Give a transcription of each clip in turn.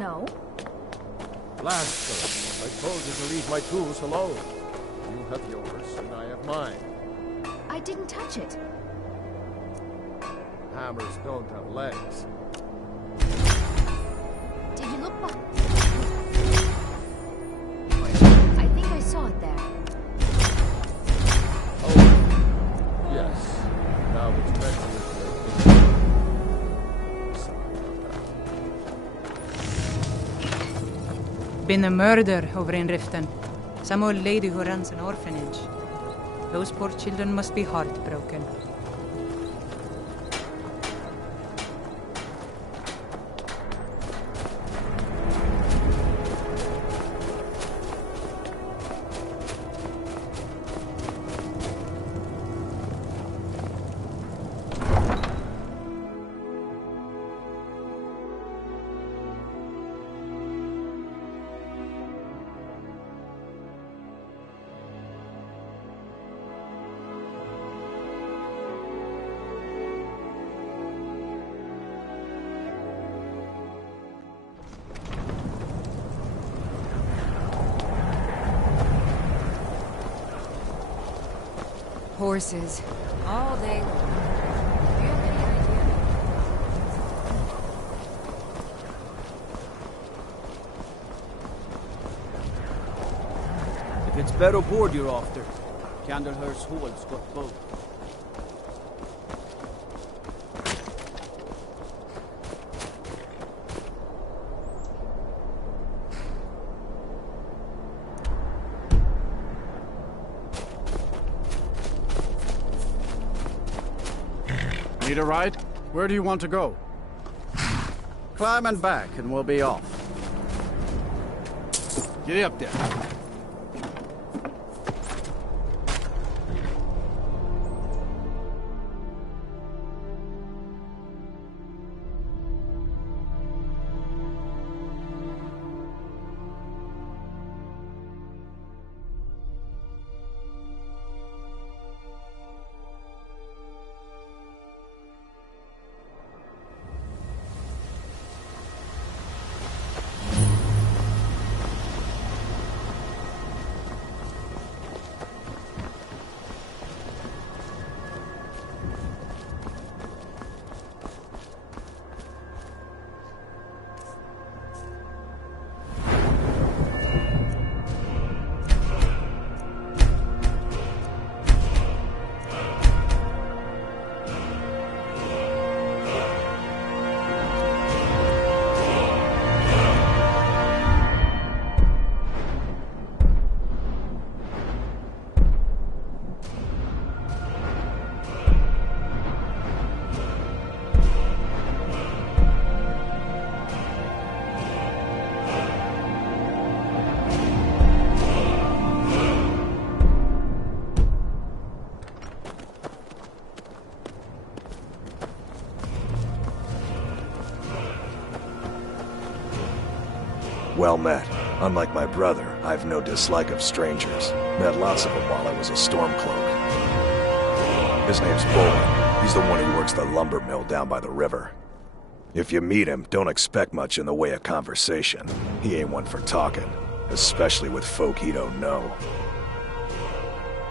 No. Blaster, I told you to leave my tools alone. You have yours, and I have mine. I didn't touch it. Hammers don't have legs. Did you look back? I think I saw it there. Oh, yes. Now it's mentioned. Sorry about that. Been a murder over in Riften. Some old lady who runs an orphanage. Those poor children must be heartbroken. Horses. All day long. Do you have any idea? If it's better board you're after, Candlehurst Hall's got both. Need a ride? Where do you want to go? Climb and back and we'll be off. Get up there. Well met. Unlike my brother, I've no dislike of strangers. Met lots of them while I was a Stormcloak. His name's Bolin. He's the one who works the lumber mill down by the river. If you meet him, don't expect much in the way of conversation. He ain't one for talking, especially with folk he don't know.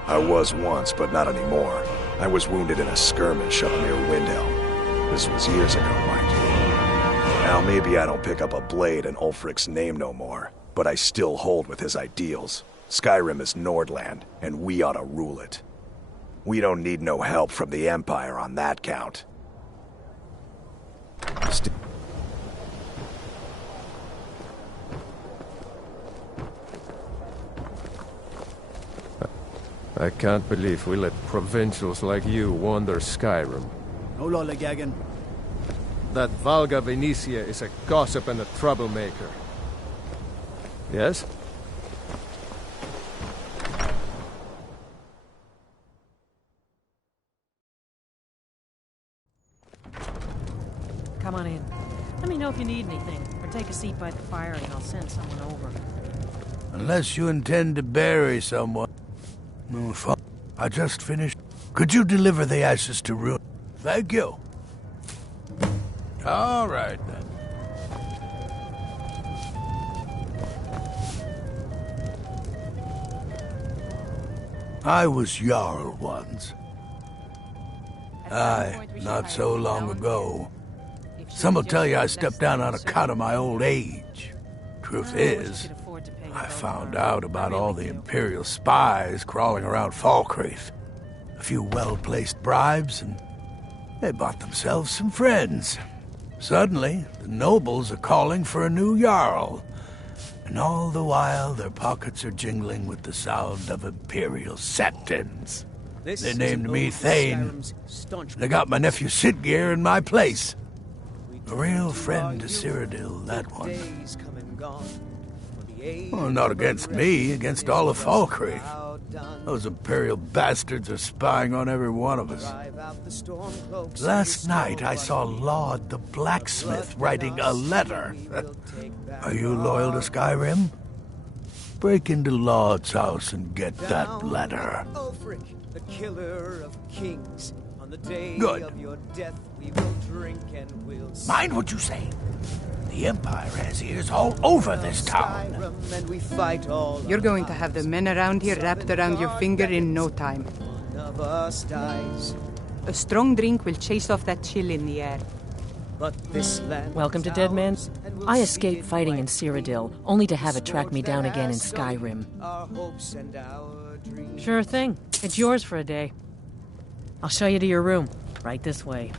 I was once, but not anymore. I was wounded in a skirmish up near Windhelm. This was years ago, mind you. Now, maybe I don't pick up a blade in Ulfric's name no more, but I still hold with his ideals. Skyrim is Nordland, and we ought to rule it. We don't need no help from the Empire on that count. I can't believe we let provincials like you wander Skyrim. No lollygagging. That Valga Venetia is a gossip and a troublemaker. Yes? Come on in. Let me know if you need anything, or take a seat by the fire and I'll send someone over. Unless you intend to bury someone. No, I just finished. Could you deliver the ashes to Ruin? Thank you. All right, then. I was Jarl once. Aye, not so long ago. Some will tell you I stepped down on account of my old age. Truth is, I found out about all the Imperial spies crawling around Falkreath. A few well-placed bribes, and they bought themselves some friends. Suddenly, the nobles are calling for a new Jarl. And all the while, their pockets are jingling with the sound of Imperial septons. They named me Thane. They got my nephew Sitgeir in my place. A real friend to Cyrodiil, that one. Well, not against me, against all of Falkreath. Those Imperial bastards are spying on every one of us. Last night I saw Laud the blacksmith writing a letter. Are you loyal to Skyrim? Break into Laud's house and get that letter. The killer of kings. On the day Good. of your death, we will drink and we'll Mind what you say. The Empire has ears all over this town. Skyrim, and we fight all You're going to have the men around here wrapped around your finger in no time. one of us dies. A strong drink will chase off that chill in the air. But this land Welcome to is Dead Man. ours, and we'll I see escaped it fighting in fight. Cyrodiil, only to have it track me Sport down that again in has stolen Skyrim. Our hopes and our dreams. Sure thing. It's yours for a day. I'll show you to your room. Right this way.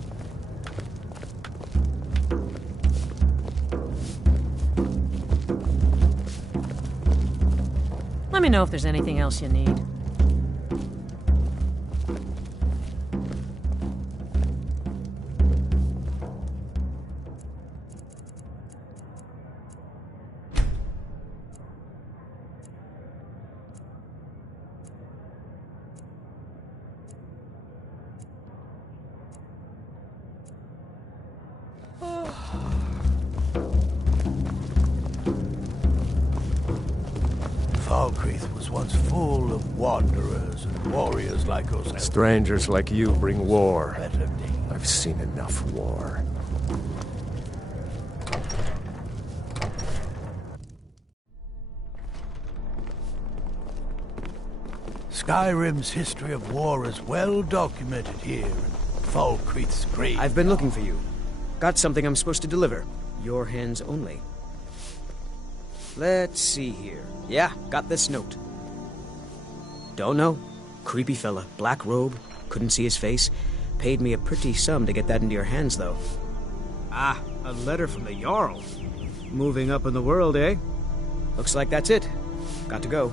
Let me know if there's anything else you need. Falkreath was once full of wanderers and warriors like us. Strangers like you bring war. Better days. I've seen enough war. Skyrim's history of war is well documented here in Falkreath's grave. I've been looking for you. Got something I'm supposed to deliver. Your hands only. Let's see here. Yeah, got this note. Don't know. Creepy fella. Black robe. Couldn't see his face. Paid me a pretty sum to get that into your hands, though. Ah, a letter from the Jarl. Moving up in the world, eh? Looks like that's it. Got to go.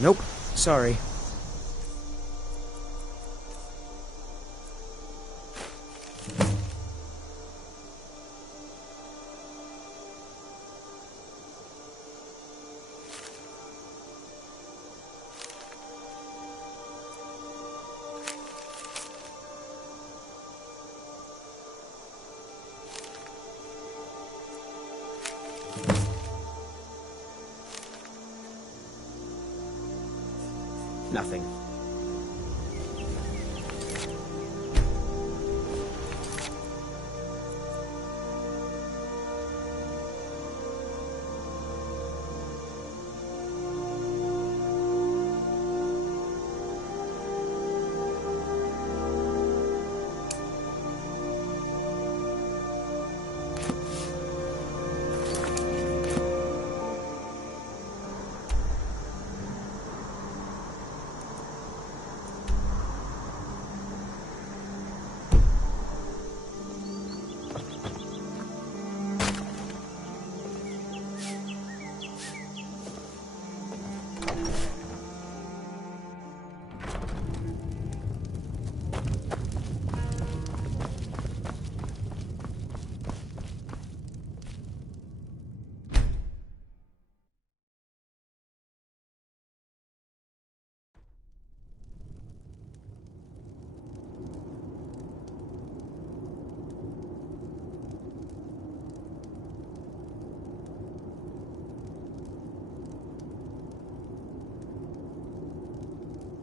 Nope. Sorry. Nothing.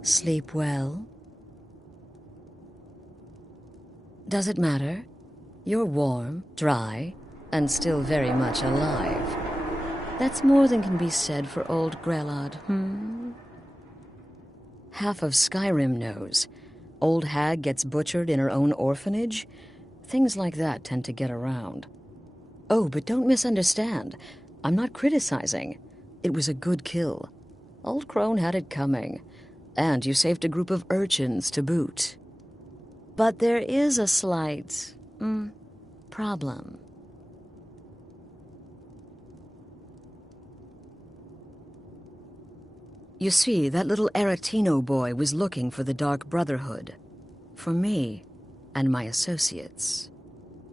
Sleep well? Does it matter? You're warm, dry, and still very much alive. That's more than can be said for old Grelod, Half of Skyrim knows. Old hag gets butchered in her own orphanage. Things like that tend to get around. Oh, but don't misunderstand. I'm not criticizing. It was a good kill. Old Crone had it coming. And you saved a group of urchins to boot. But there is a slight, problem. You see, that little Aretino boy was looking for the Dark Brotherhood. For me and my associates.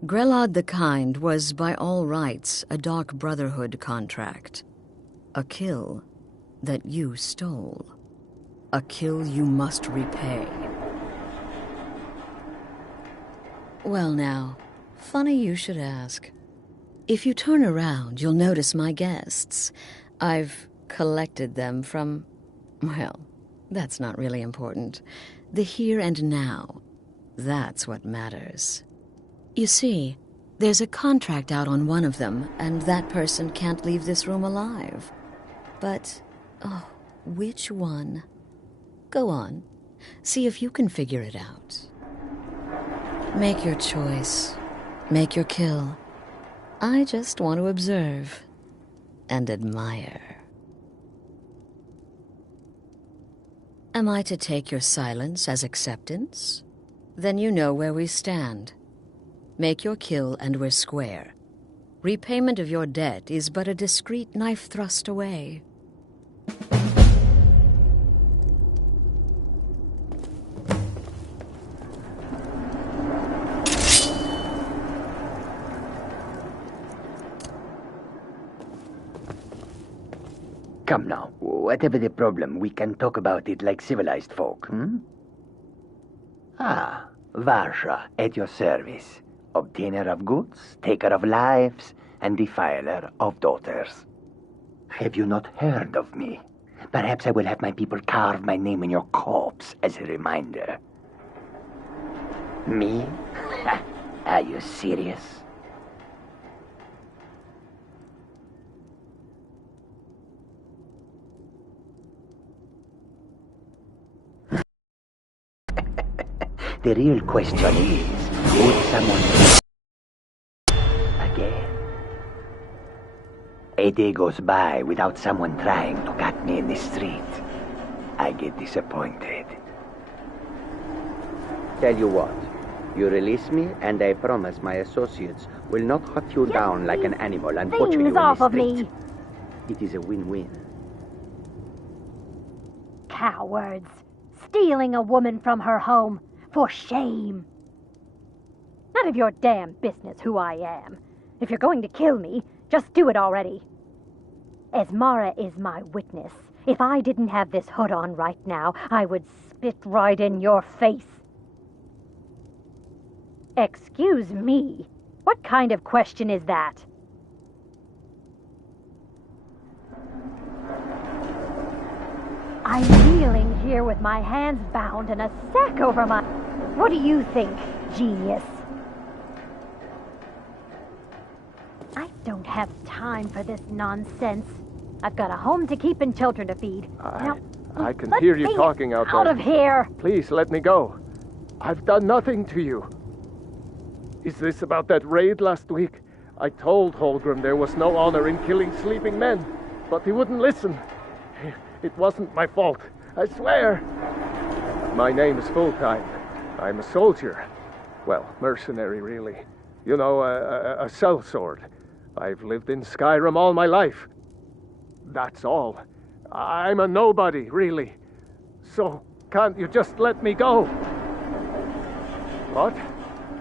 Grelod the Kind was, by all rights, a Dark Brotherhood contract. A kill that you stole. A kill you must repay. Well now, funny you should ask. If you turn around, you'll notice my guests. I've collected them from... well, that's not really important. The here and now. That's what matters. You see, there's a contract out on one of them, and that person can't leave this room alive. But, which one? Go on. See if you can figure it out. Make your choice. Make your kill. I just want to observe and admire. Am I to take your silence as acceptance? Then you know where we stand. Make your kill and we're square. Repayment of your debt is but a discreet knife thrust away. Come now, whatever the problem, we can talk about it like civilized folk, Ah, Varsha, at your service. Obtainer of goods, taker of lives, and defiler of daughters. Have you not heard of me? Perhaps I will have my people carve my name in your corpse as a reminder. Me? Are you serious? The real question is, would someone... again? A day goes by without someone trying to cut me in the street. I get disappointed. Tell you what, you release me and I promise my associates will not hunt you down like an animal and butcher you in the street. It is a win-win. Cowards! Stealing a woman from her home! For shame! None of your damn business who I am. If you're going to kill me, just do it already. Esmara is my witness. If I didn't have this hood on right now, I would spit right in your face. Excuse me? What kind of question is that? I'm kneeling here with my hands bound and a sack over my... What do you think, genius? I don't have time for this nonsense. I've got a home to keep and children to feed. I can hear you talking out there. Out of here! Please, let me go. I've done nothing to you. Is this about that raid last week? I told Holgrim there was no honor in killing sleeping men, but he wouldn't listen. It wasn't my fault, I swear. My name is Fulltime. I'm a soldier. Well, mercenary, really. You know, a sellsword. I've lived in Skyrim all my life. That's all. I'm a nobody, really. So, can't you just let me go? What?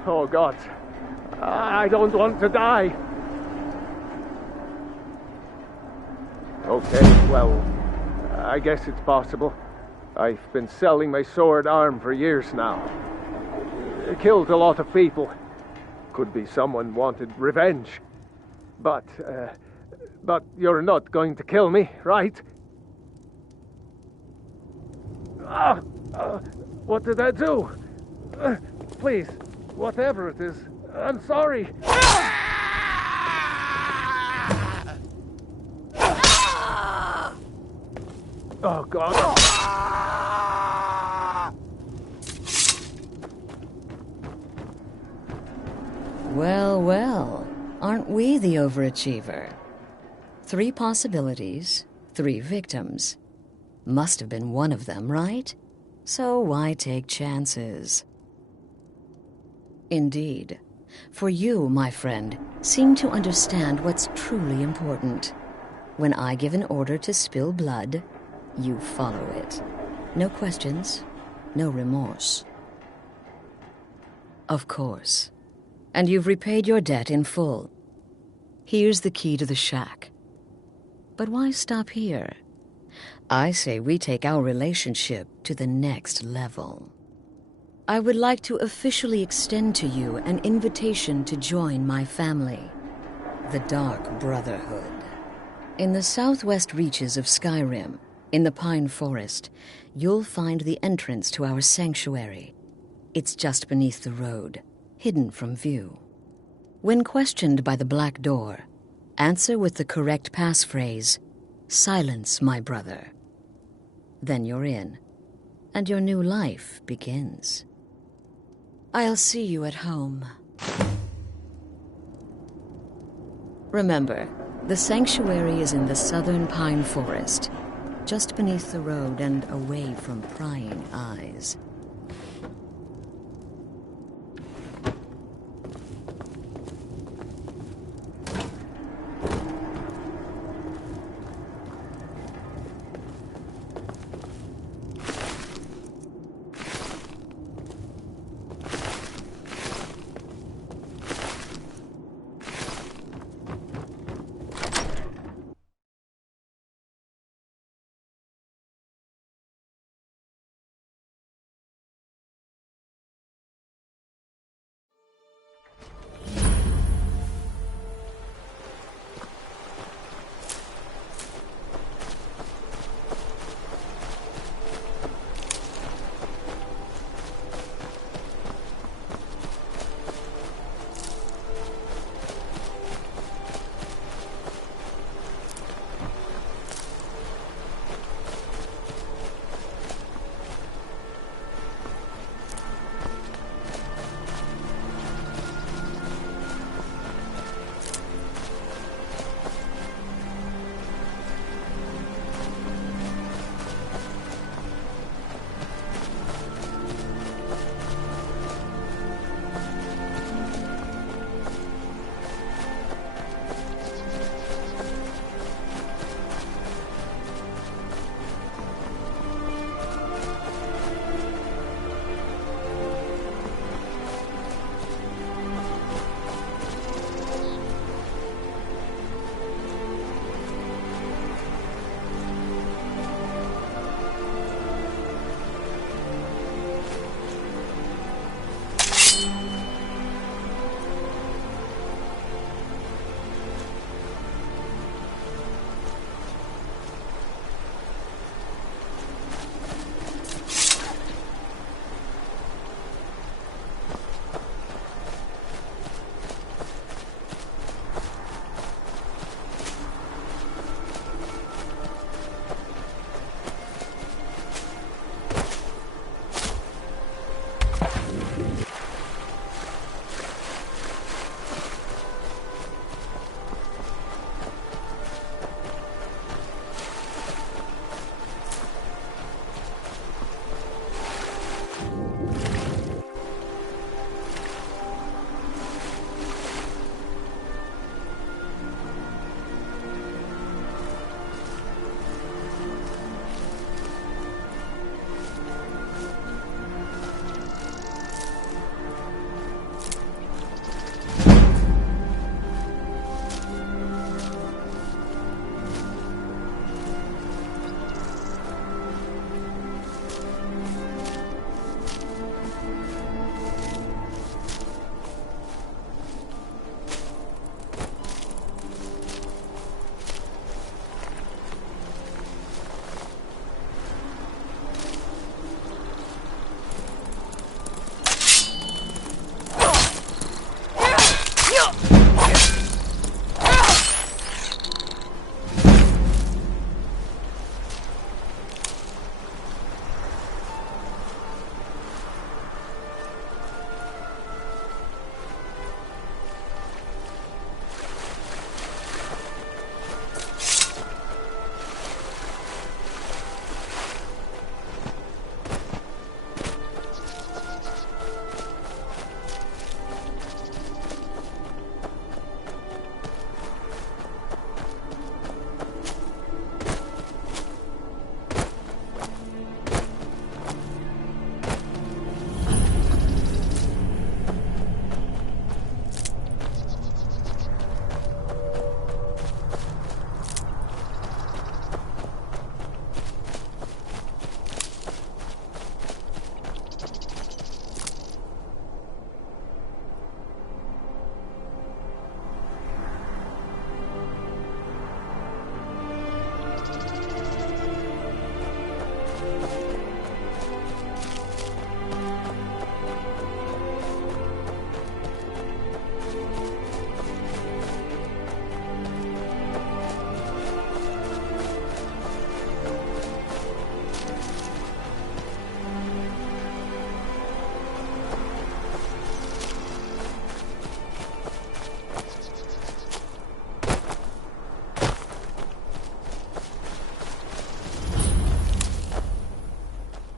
Oh, God. I don't want to die. Okay, well... I guess it's possible. I've been selling my sword arm for years now. Killed a lot of people. Could be someone wanted revenge. But you're not going to kill me, right? What did I do? Please, whatever it is, I'm sorry. Oh, God. Well, well, aren't we the overachiever? 3 possibilities, 3 victims. Must have been one of them, right? So why take chances? Indeed. For you, my friend, seem to understand what's truly important. When I give an order to spill blood, you follow it. No questions, no remorse. Of course. And you've repaid your debt in full. Here's the key to the shack. But why stop here? I say we take our relationship to the next level. I would like to officially extend to you an invitation to join my family, the Dark Brotherhood. In the southwest reaches of Skyrim, in the Pine Forest, you'll find the entrance to our sanctuary. It's just beneath the road, hidden from view. When questioned by the Black Door, answer with the correct passphrase, "Silence, my brother." Then you're in, and your new life begins. I'll see you at home. Remember, the sanctuary is in the southern Pine Forest, just beneath the road and away from prying eyes.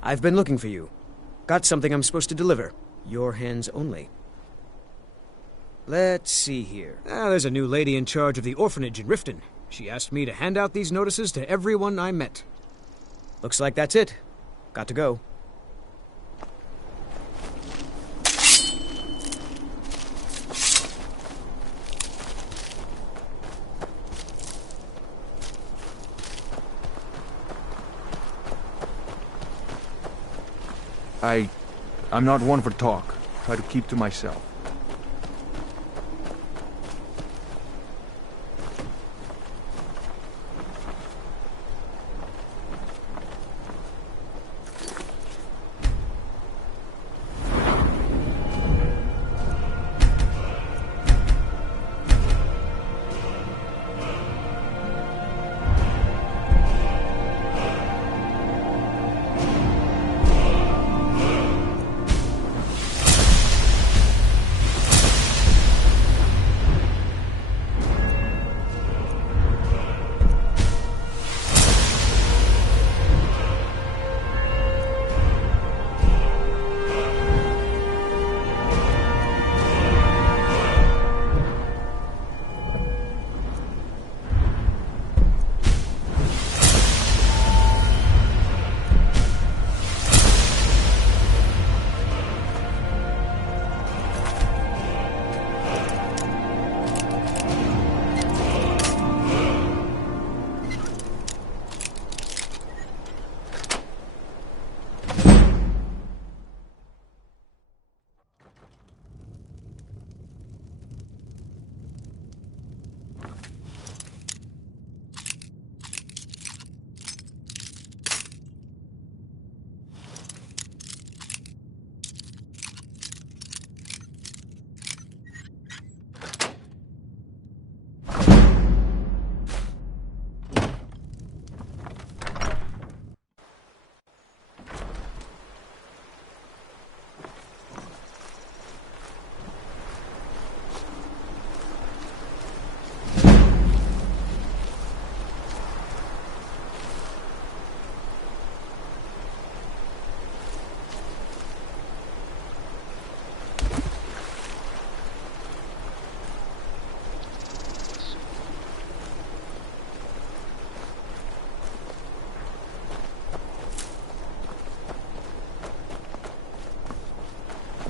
I've been looking for you. Got something I'm supposed to deliver. Your hands only. Let's see here. There's a new lady in charge of the orphanage in Riften. She asked me to hand out these notices to everyone I met. Looks like that's it. Got to go. I'm not one for talk. Try to keep to myself.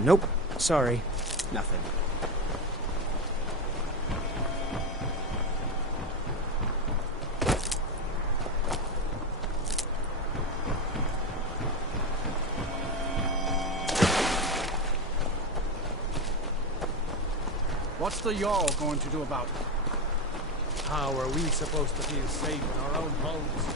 Nope. Sorry. Nothing. What's the Jarl going to do about it? How are we supposed to feel safe in our own homes?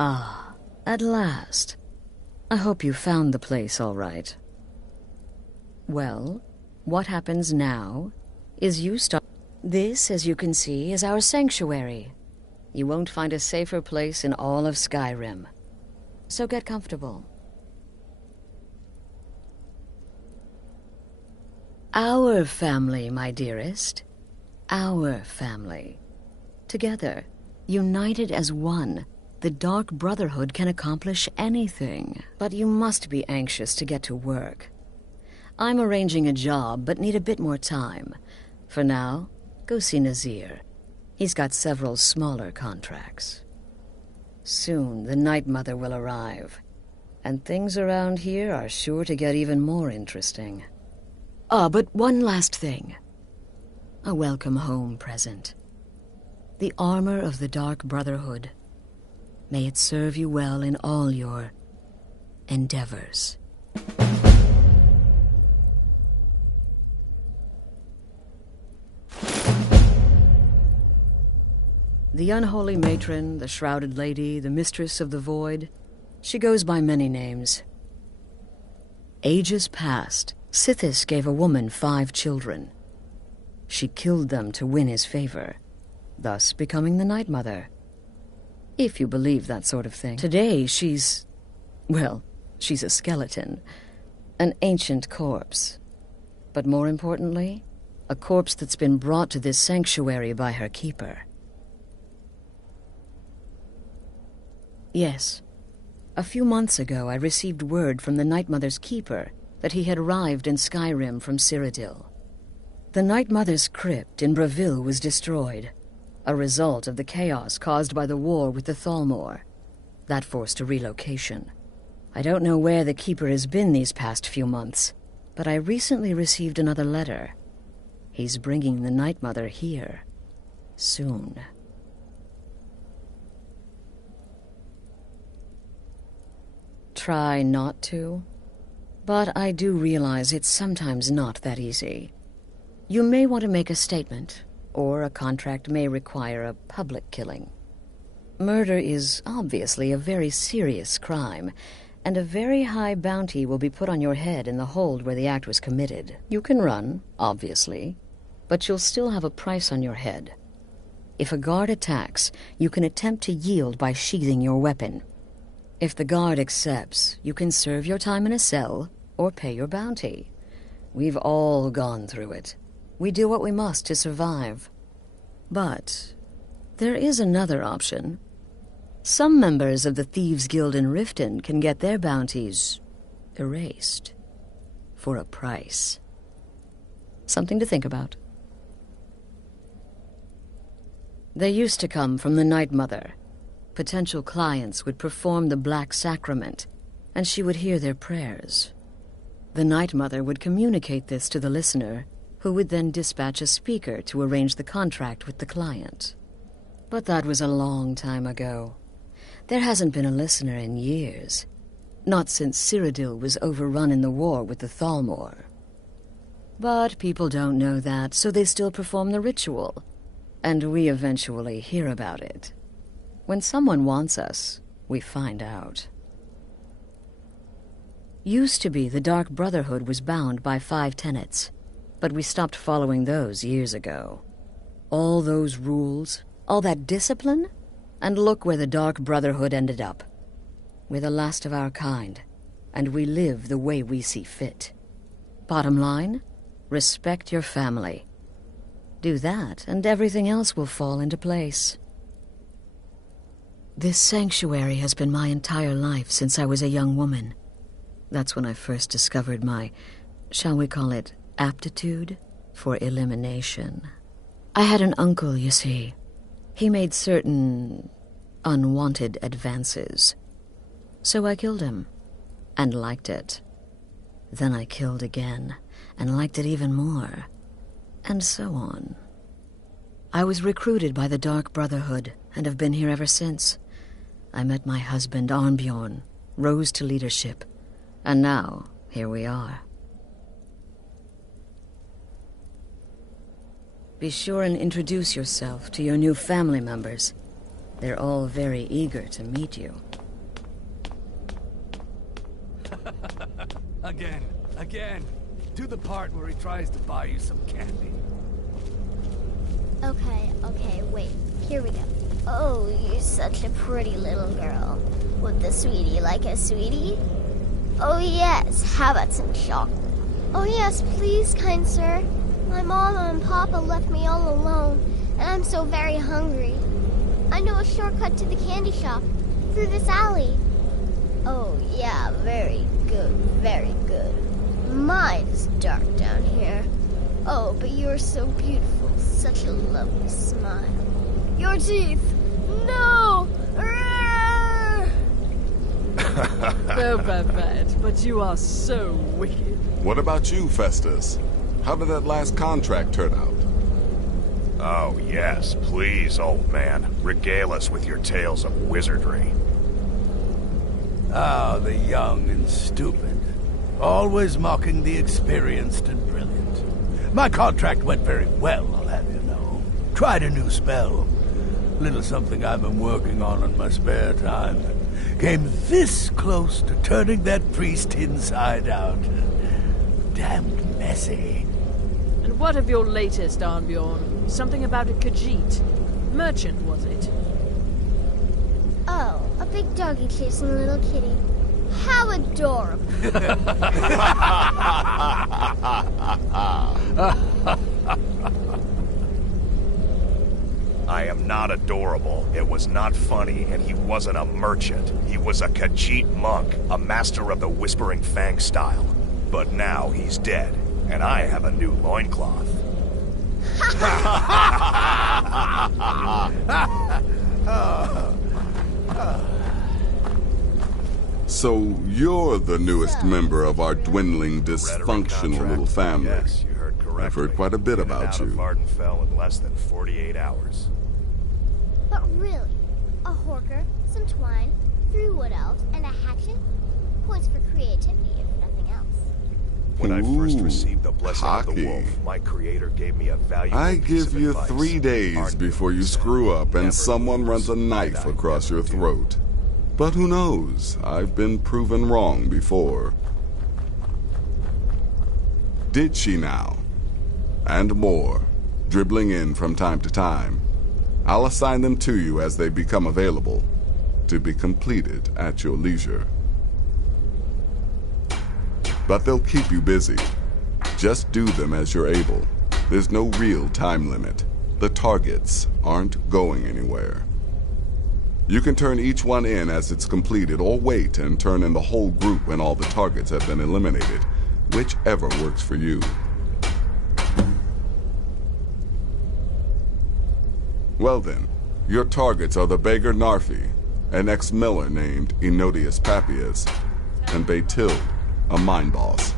Ah, at last. I hope you found the place all right. Well, what happens now is you start... This, as you can see, is our sanctuary. You won't find a safer place in all of Skyrim. So get comfortable. Our family, my dearest. Our family. Together, united as one, the Dark Brotherhood can accomplish anything. But you must be anxious to get to work. I'm arranging a job, but need a bit more time. For now, go see Nazir. He's got several smaller contracts. Soon, the Night Mother will arrive, and things around here are sure to get even more interesting. Ah, but one last thing. A welcome home present. The armor of the Dark Brotherhood. May it serve you well in all your endeavors. The unholy matron, the shrouded lady, the mistress of the void, she goes by many names. Ages past, Sithis gave a woman 5 children. She killed them to win his favor, thus becoming the Night Mother. If you believe that sort of thing. Today, she's a skeleton. An ancient corpse. But more importantly, a corpse that's been brought to this sanctuary by her keeper. Yes. A few months ago, I received word from the Night Mother's keeper that he had arrived in Skyrim from Cyrodiil. The Night Mother's crypt in Bravil was destroyed, a result of the chaos caused by the war with the Thalmor. That forced a relocation. I don't know where the keeper has been these past few months, but I recently received another letter. He's bringing the Night Mother here. Soon. Try not to, but I do realize it's sometimes not that easy. You may want to make a statement, or a contract may require a public killing. Murder is obviously a very serious crime, and a very high bounty will be put on your head in the hold where the act was committed. You can run, obviously, but you'll still have a price on your head. If a guard attacks, you can attempt to yield by sheathing your weapon. If the guard accepts, you can serve your time in a cell or pay your bounty. We've all gone through it. We do what we must to survive. But there is another option. Some members of the Thieves' Guild in Riften can get their bounties erased for a price. Something to think about. They used to come from the Night Mother. Potential clients would perform the Black Sacrament, and she would hear their prayers. The Night Mother would communicate this to the listener, who would then dispatch a speaker to arrange the contract with the client. But that was a long time ago. There hasn't been a listener in years. Not since Cyrodiil was overrun in the war with the Thalmor. But people don't know that, so they still perform the ritual. And we eventually hear about it. When someone wants us, we find out. Used to be the Dark Brotherhood was bound by 5 tenets, but we stopped following those years ago. All those rules, all that discipline, and look where the Dark Brotherhood ended up. We're the last of our kind, and we live the way we see fit. Bottom line, respect your family. Do that, and everything else will fall into place. This sanctuary has been my entire life since I was a young woman. That's when I first discovered my, shall we call it, aptitude for elimination. I had an uncle, you see. He made certain unwanted advances. So I killed him, and liked it. Then I killed again, and liked it even more, and so on. I was recruited by the Dark Brotherhood, and have been here ever since. I met my husband, Arnbjorn, rose to leadership, and now, here we are. Be sure and introduce yourself to your new family members. They're all very eager to meet you. Again. To the part where he tries to buy you some candy. Okay, wait. Here we go. Oh, you're such a pretty little girl. Would the sweetie like a sweetie? Oh yes, how about some chocolate? Oh yes, please, kind sir. My mama and papa left me all alone, and I'm so very hungry. I know a shortcut to the candy shop, through this alley. Oh yeah, very good, very good. Mine's dark down here. Oh, but you're so beautiful, such a lovely smile. Your teeth! No! Oh, Babette, but you are so wicked. What about you, Festus? How did that last contract turn out? Oh, yes, please, old man. Regale us with your tales of wizardry. Ah, the young and stupid. Always mocking the experienced and brilliant. My contract went very well, I'll have you know. Tried a new spell. Little something I've been working on in my spare time. Came this close to turning that priest inside out. Damned messy. And what of your latest, Arnbjorn? Something about a Khajiit. Merchant, was it? Oh, a big doggy chasing a little kitty. How adorable. I am not adorable. It was not funny, and he wasn't a merchant. He was a Khajiit monk, a master of the Whispering Fang style. But now he's dead, and I have a new loincloth. So you're the newest member of our dwindling, dysfunctional little family. Yes, you heard correctly. I've heard quite a bit about you. Vardenfell in less than 48 hours. But really, a horker, some twine, 3 wood elves, and a hatchet? Points for creativity, if nothing else. When I first received the blessing of the cocky. wolf, my creator gave me a valuable I piece give of you advice. 3 days before you screw up and someone runs a knife across your throat. But who knows? I've been proven wrong before. Did she now? And more, dribbling in from time to time. I'll assign them to you as they become available, to be completed at your leisure. But they'll keep you busy. Just do them as you're able. There's no real time limit. The targets aren't going anywhere. You can turn each one in as it's completed, or wait and turn in the whole group when all the targets have been eliminated, whichever works for you. Well then, your targets are the beggar Narfi, an ex-miller named Enodius Papias, and Baytild, a mine boss.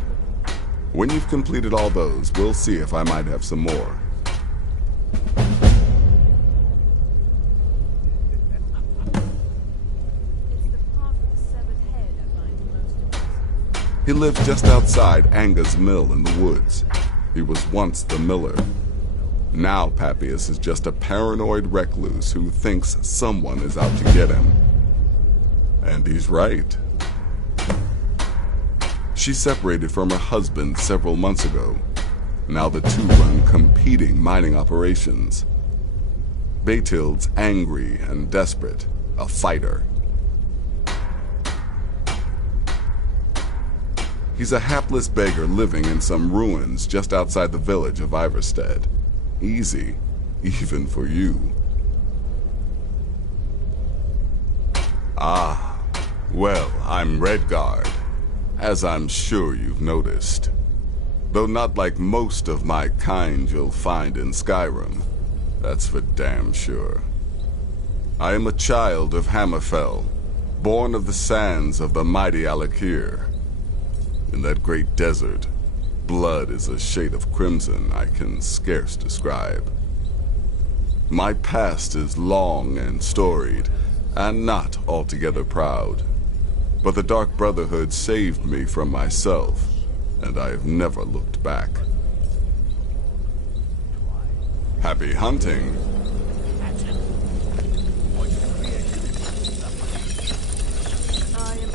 When you've completed all those, we'll see if I might have some more. He lived just outside Anga's mill in the woods. He was once the miller. Now Papias is just a paranoid recluse who thinks someone is out to get him. And he's right. She separated from her husband several months ago. Now the two run competing mining operations. Baytild's angry and desperate, a fighter. He's a hapless beggar living in some ruins just outside the village of Iverstead. Easy, even for you. Ah, well, I'm Redguard, as I'm sure you've noticed. Though not like most of my kind you'll find in Skyrim. That's for damn sure. I am a child of Hammerfell, born of the sands of the mighty Alakir. In that great desert, blood is a shade of crimson I can scarce describe. My past is long and storied, and not altogether proud. But the Dark Brotherhood saved me from myself, and I have never looked back. Happy hunting.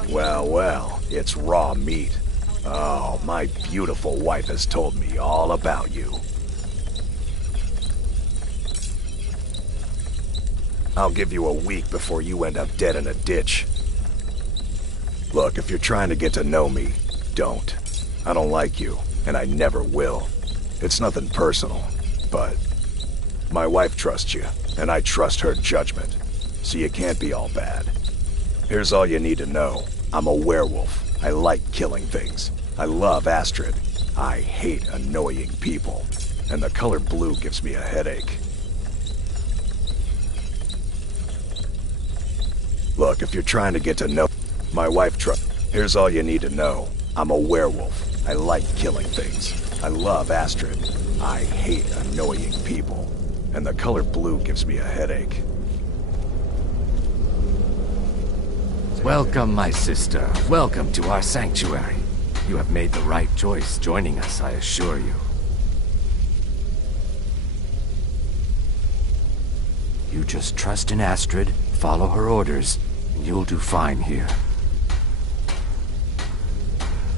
Well, well, it's raw meat. Oh, my beautiful wife has told me all about you. I'll give you a week before you end up dead in a ditch. Look, if you're trying to get to know me, don't. I don't like you, and I never will. It's nothing personal, but my wife trusts you, and I trust her judgment, so you can't be all bad. Here's all you need to know. I'm a werewolf. I like killing things. I love Astrid. I hate annoying people, and the color blue gives me a headache. Look, if you're trying to get to know my wife, here's all you need to know. I'm a werewolf. I like killing things. I love Astrid. I hate annoying people, and the color blue gives me a headache. Welcome, my sister. Welcome to our sanctuary. You have made the right choice joining us, I assure you. You just trust in Astrid, follow her orders, and you'll do fine here.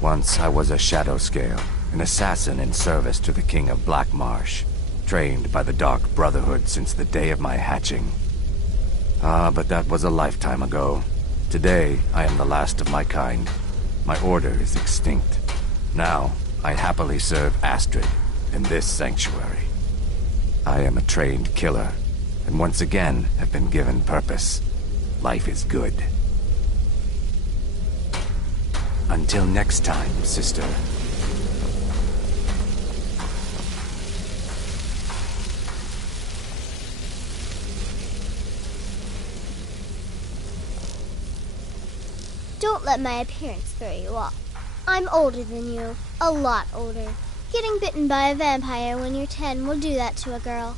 Once I was a Shadow Scale, an assassin in service to the King of Black Marsh, trained by the Dark Brotherhood since the day of my hatching. But that was a lifetime ago. Today, I am the last of my kind. My order is extinct. Now, I happily serve Astrid in this sanctuary. I am a trained killer, and once again have been given purpose. Life is good. Until next time, sister. Don't let my appearance throw you off. I'm older than you, a lot older. Getting bitten by a vampire when you're 10 will do that to a girl.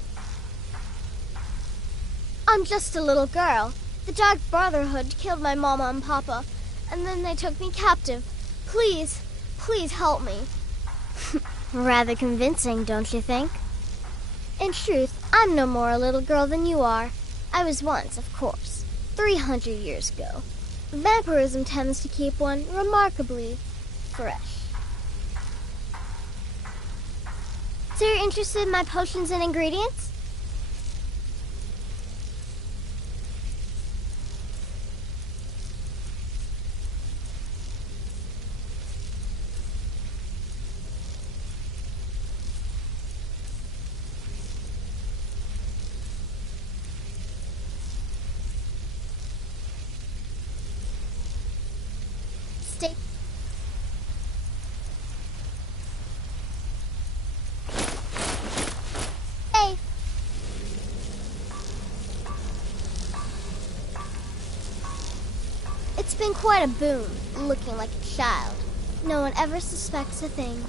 I'm just a little girl. The Dark Brotherhood killed my mama and papa, and then they took me captive. Please, please help me. Rather convincing, don't you think? In truth, I'm no more a little girl than you are. I was once, of course, 300 years ago. Vampirism tends to keep one remarkably fresh. So you're interested in my potions and ingredients? Stay. Hey. It's been quite a boon, looking like a child. No one ever suspects a thing.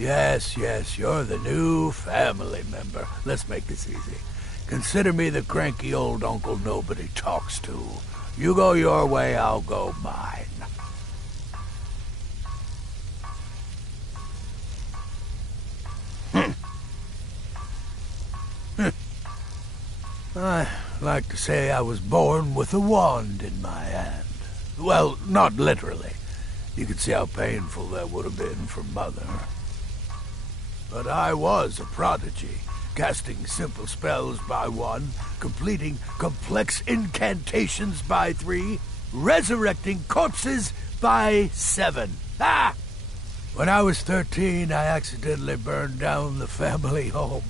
Yes, you're the new family member. Let's make this easy. Consider me the cranky old uncle nobody talks to. You go your way, I'll go mine. I like to say I was born with a wand in my hand. Well, not literally. You could see how painful that would have been for Mother. But I was a prodigy, casting simple spells by 1, completing complex incantations by 3, resurrecting corpses by 7. Ah! When I was 13, I accidentally burned down the family home.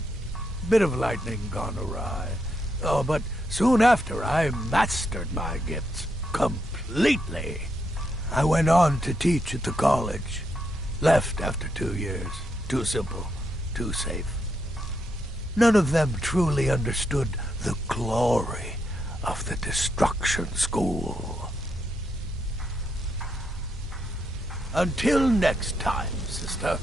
Bit of lightning gone awry. Oh, but soon after, I mastered my gifts completely. I went on to teach at the college. Left after 2 years. Too simple, too safe. None of them truly understood the glory of the Destruction School. Until next time, sister.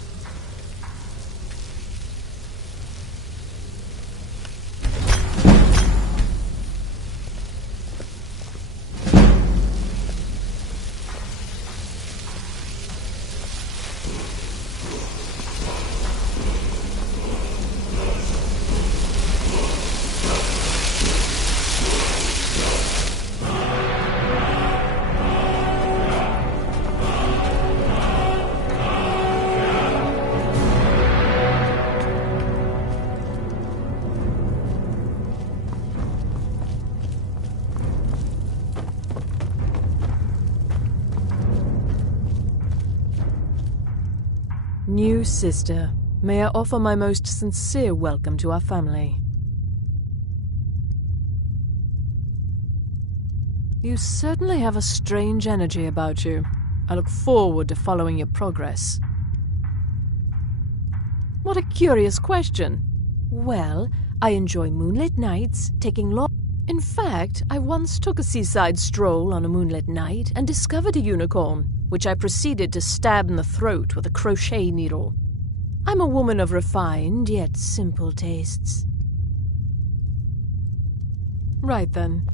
New sister, may I offer my most sincere welcome to our family. You certainly have a strange energy about you. I look forward to following your progress. What a curious question. Well, I enjoy moonlit nights, taking long... In fact, I once took a seaside stroll on a moonlit night and discovered a unicorn, which I proceeded to stab in the throat with a crochet needle. I'm a woman of refined yet simple tastes. Right then.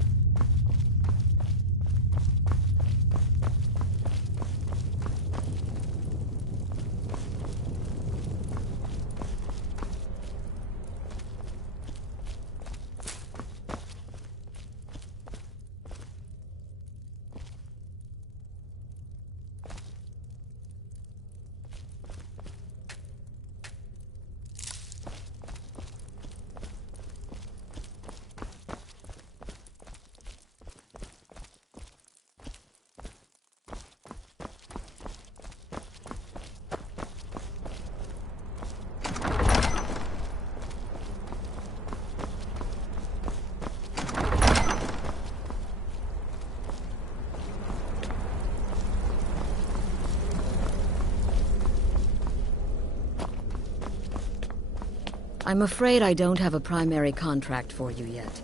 I'm afraid I don't have a primary contract for you yet.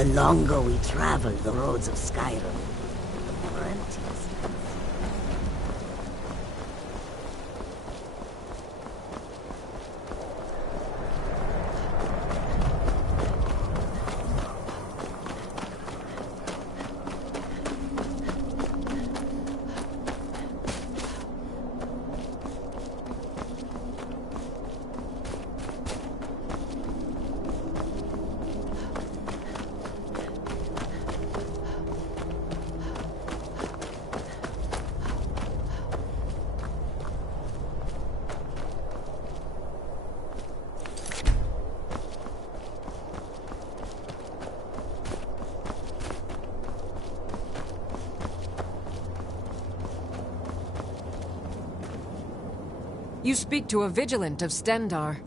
The longer we travel the roads of Skyrim, the more empty it seems. You speak to a vigilant of Stendar.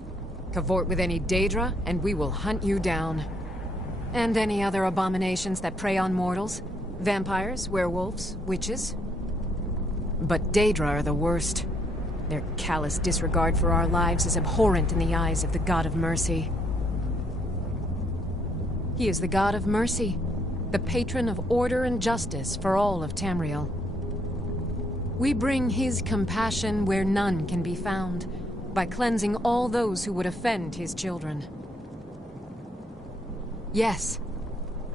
Cavort with any Daedra, and we will hunt you down. And any other abominations that prey on mortals? Vampires, werewolves, witches? But Daedra are the worst. Their callous disregard for our lives is abhorrent in the eyes of the God of Mercy. He is the God of Mercy, the patron of order and justice for all of Tamriel. We bring his compassion where none can be found, by cleansing all those who would offend his children. Yes,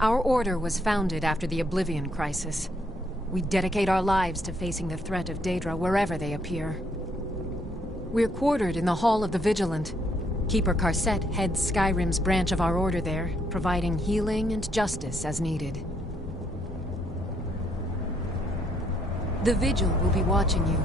our order was founded after the Oblivion Crisis. We dedicate our lives to facing the threat of Daedra wherever they appear. We're quartered in the Hall of the Vigilant. Keeper Karset heads Skyrim's branch of our order there, providing healing and justice as needed. The Vigil will be watching you.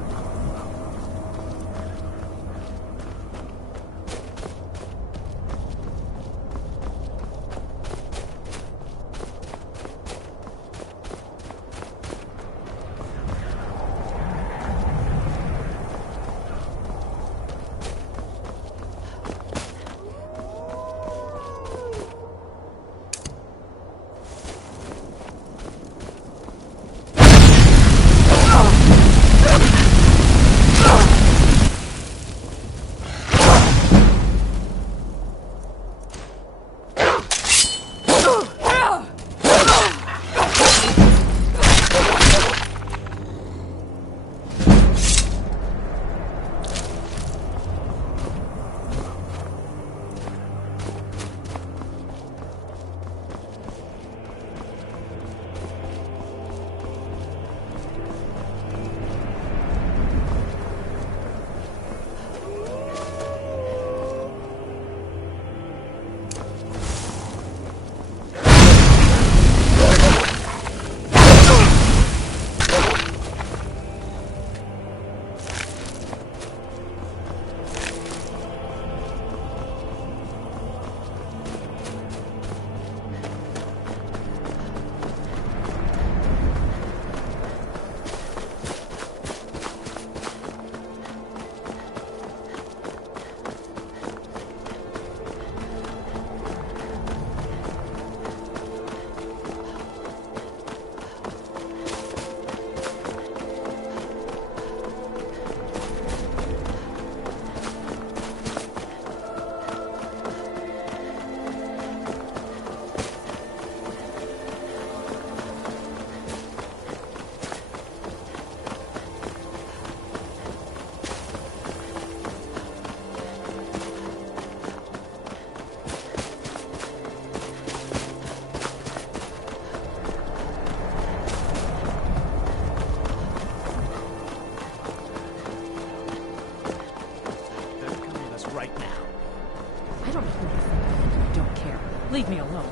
Leave me alone.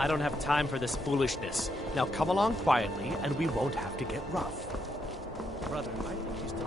I don't have time for this foolishness. Now come along quietly, and we won't have to get rough. Brother, I think you still...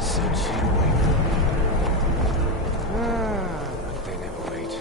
said she'd wait. But they never wait.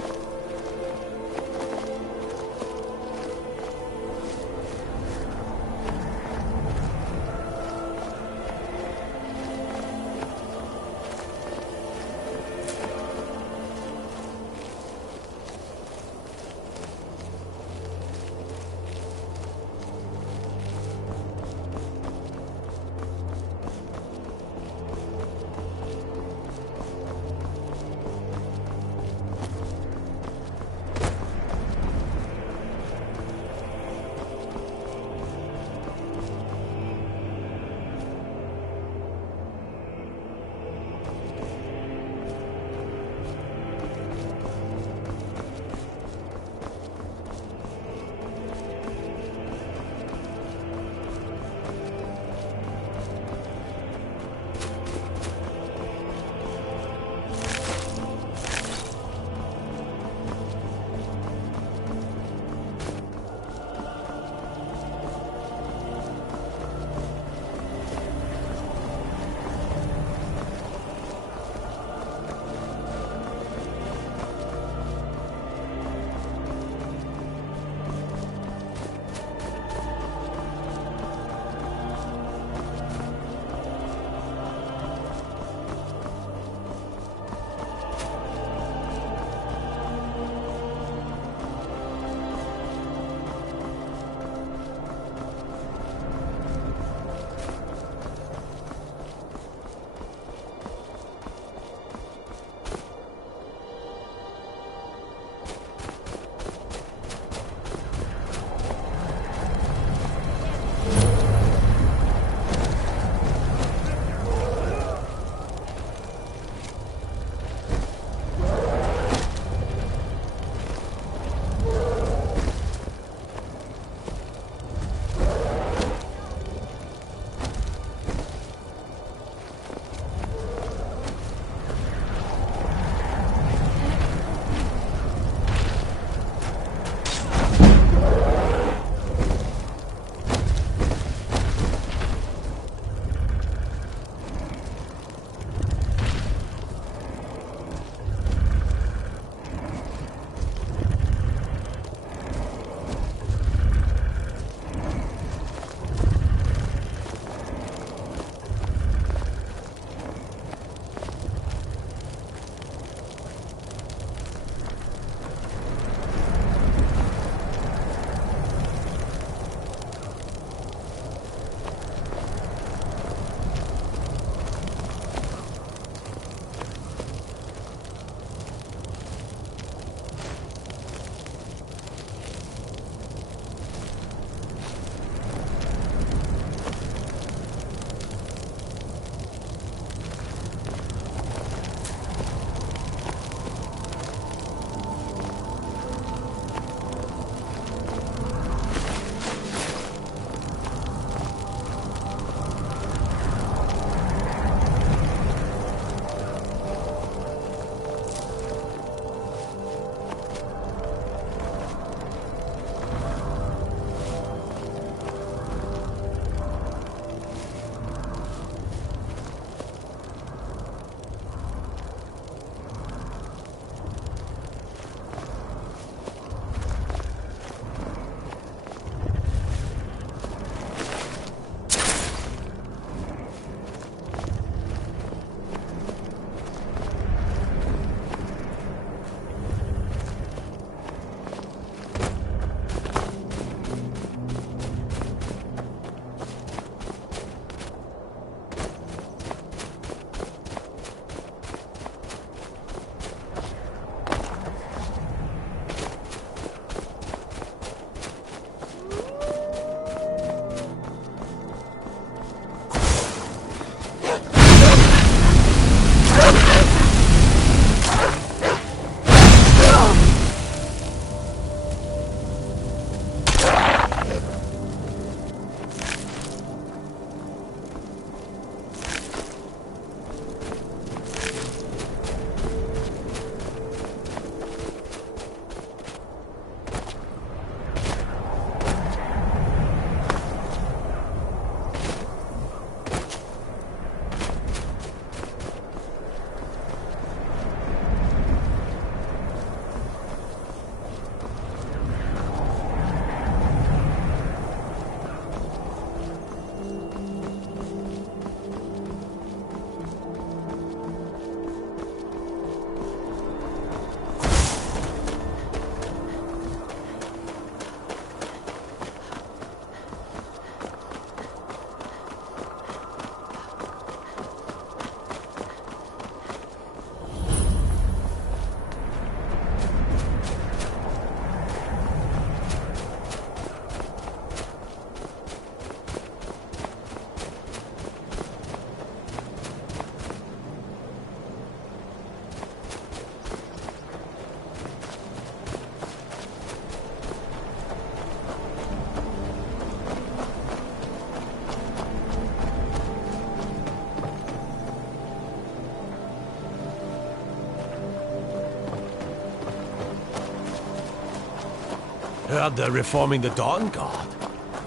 Heard they're reforming the Dawn Guard.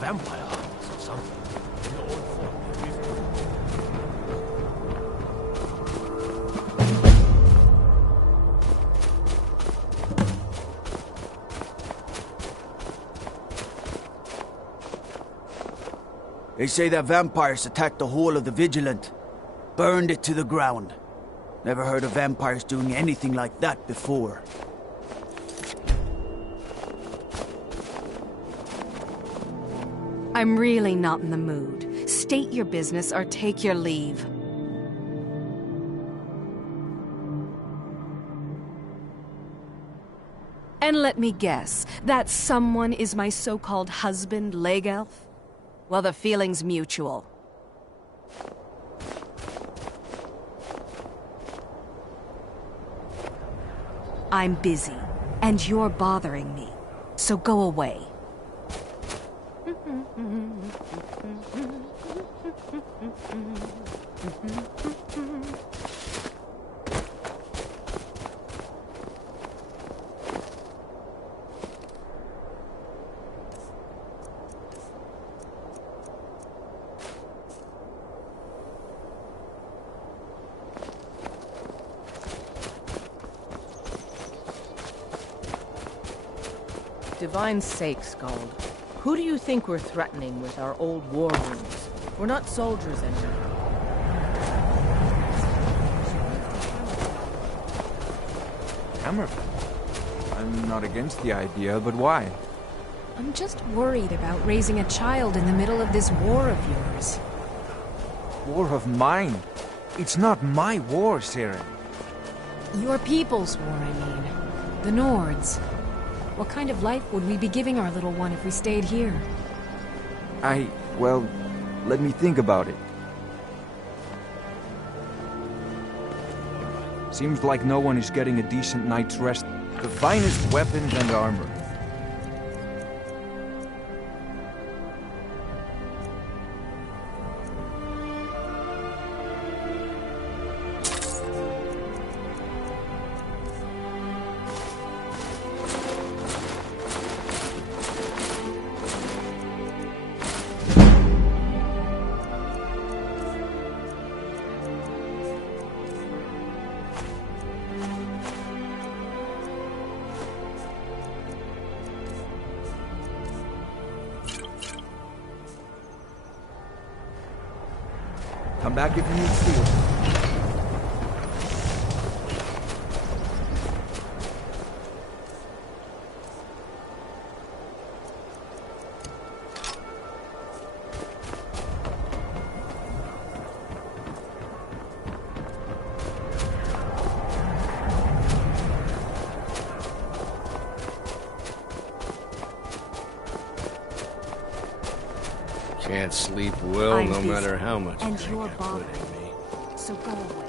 Vampire hunters or something. They say that vampires attacked the Hall of the Vigilant. Burned it to the ground. Never heard of vampires doing anything like that before. I'm really not in the mood. State your business or take your leave. And let me guess, that someone is my so-called husband, Leg Elf? Well, the feeling's mutual. I'm busy, and you're bothering me, so go away. Divine sake, Skald. Who do you think we're threatening with our old war wounds? We're not soldiers anymore. Hammer? I'm not against the idea, but why? I'm just worried about raising a child in the middle of this war of yours. War of mine? It's not my war, Siren. Your people's war, I mean. The Nords. What kind of life would we be giving our little one if we stayed here? Well, let me think about it. Seems like no one is getting a decent night's rest. The finest weapons and armor. Come back if you need steel. Can't sleep well, I'm no busy, matter how much and drink you're I put bothering in me. me, so go away.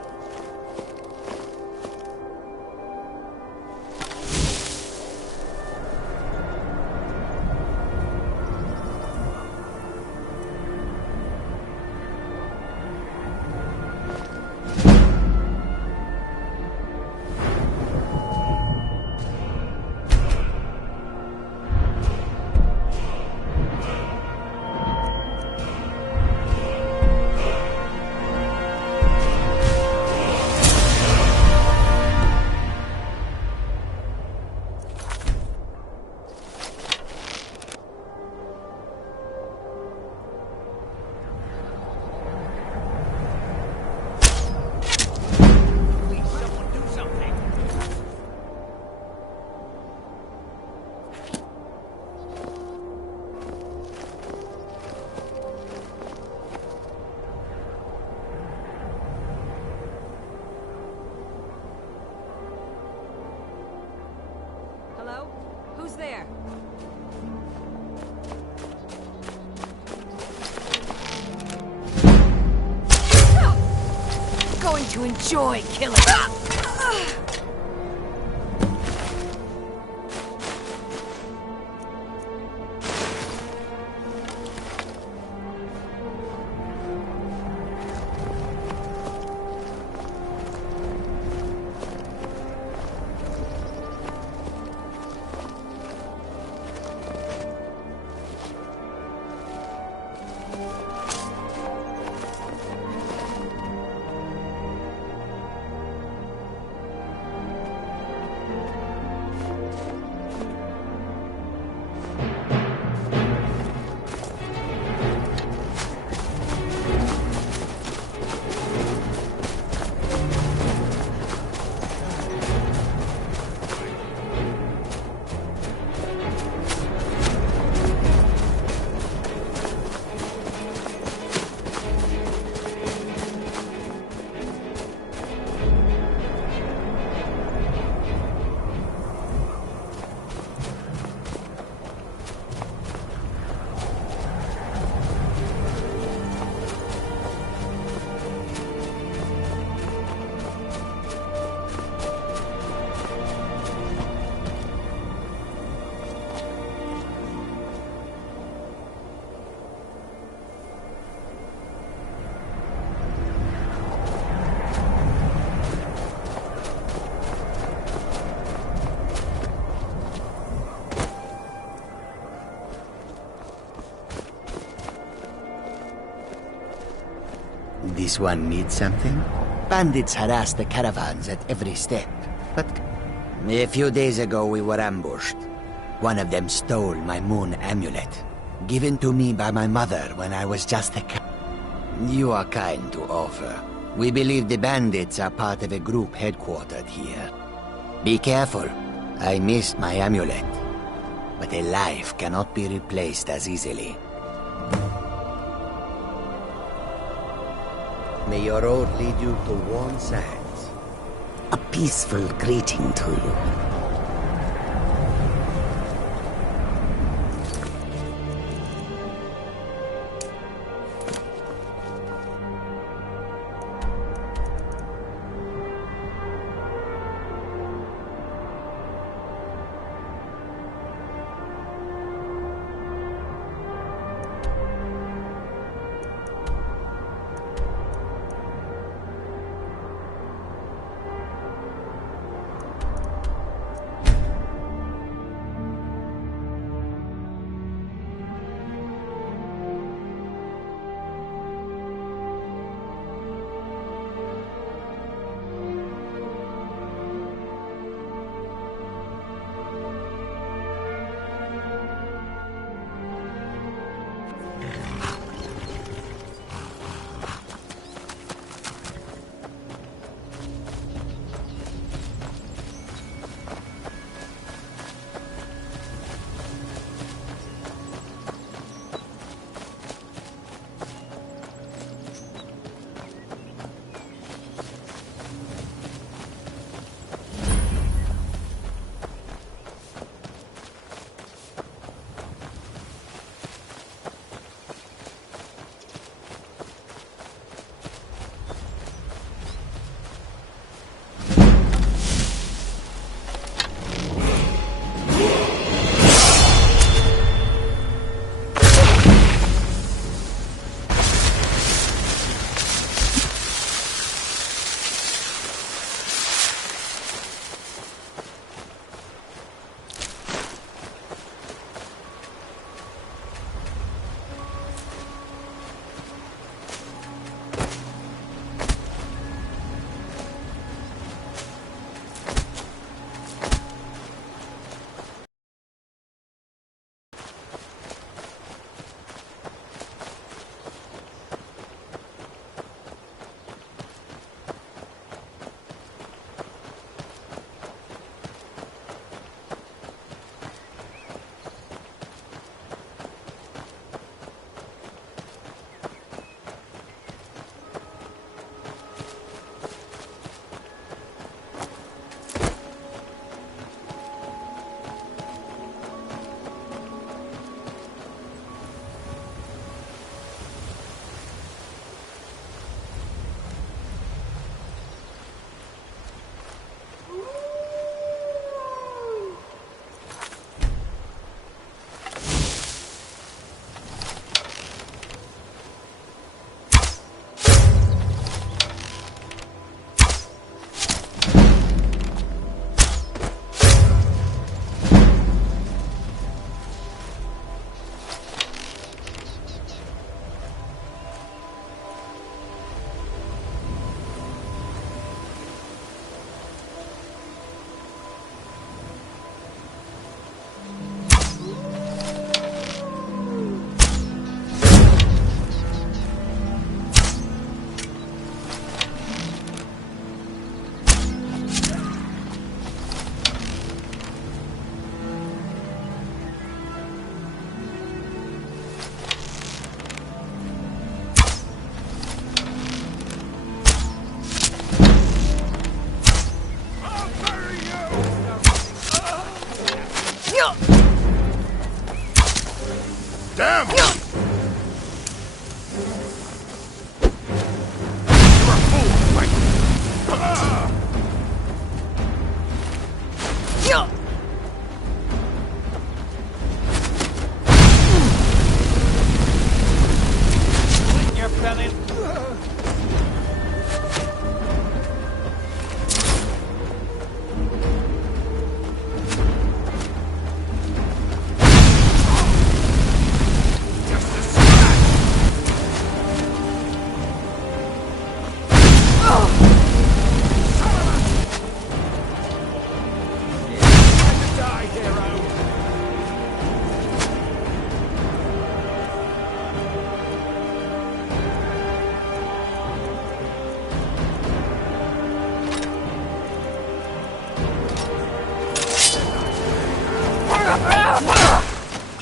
Hello? Who's there? Going to enjoy killing. this one need something? Bandits harass the caravans at every step, but a few days ago we were ambushed. One of them stole my moon amulet, given to me by my mother when I was just a You are kind to offer. We believe the bandits are part of a group headquartered here. Be careful. I missed my amulet. But a life cannot be replaced as easily. May your road lead you to warm sands. A peaceful greeting to you.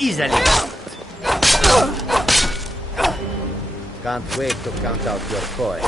easily. Can't wait to count out your coin.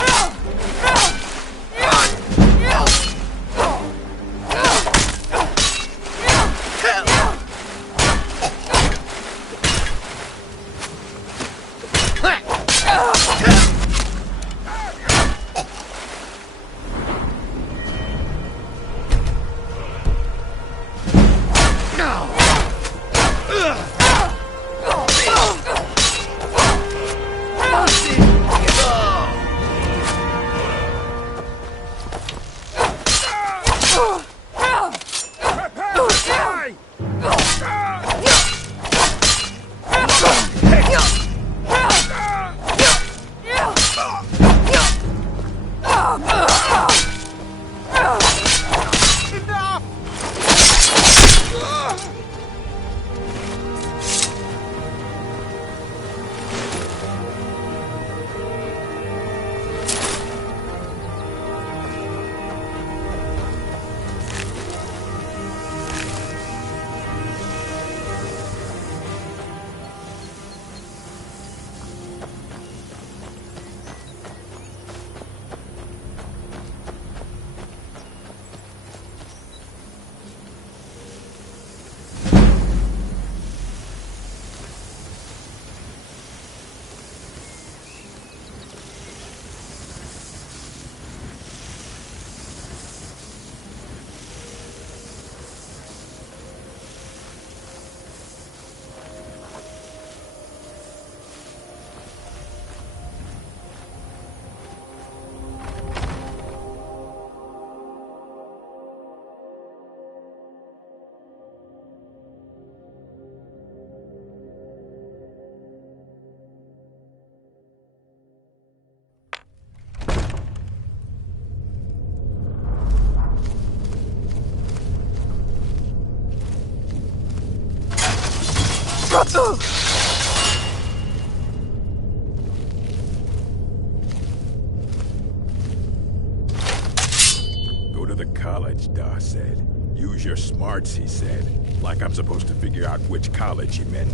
Go to the college, Da said. Use your smarts, he said. Like I'm supposed to figure out which college he meant.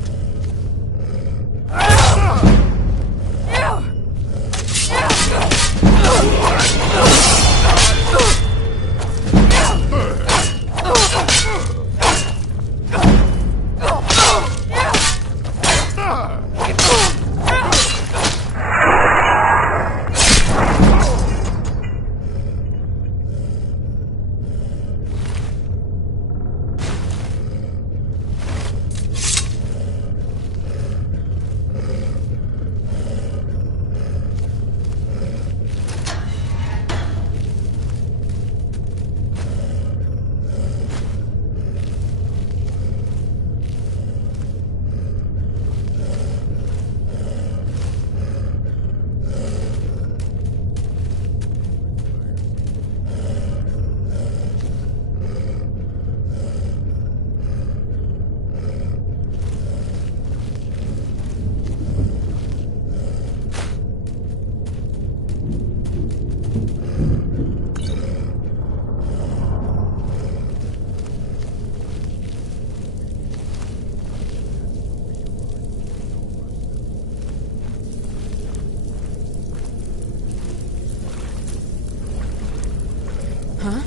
Huh?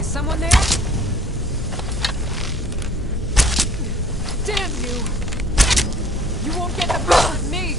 Is someone there? Damn you! You won't get the best of me!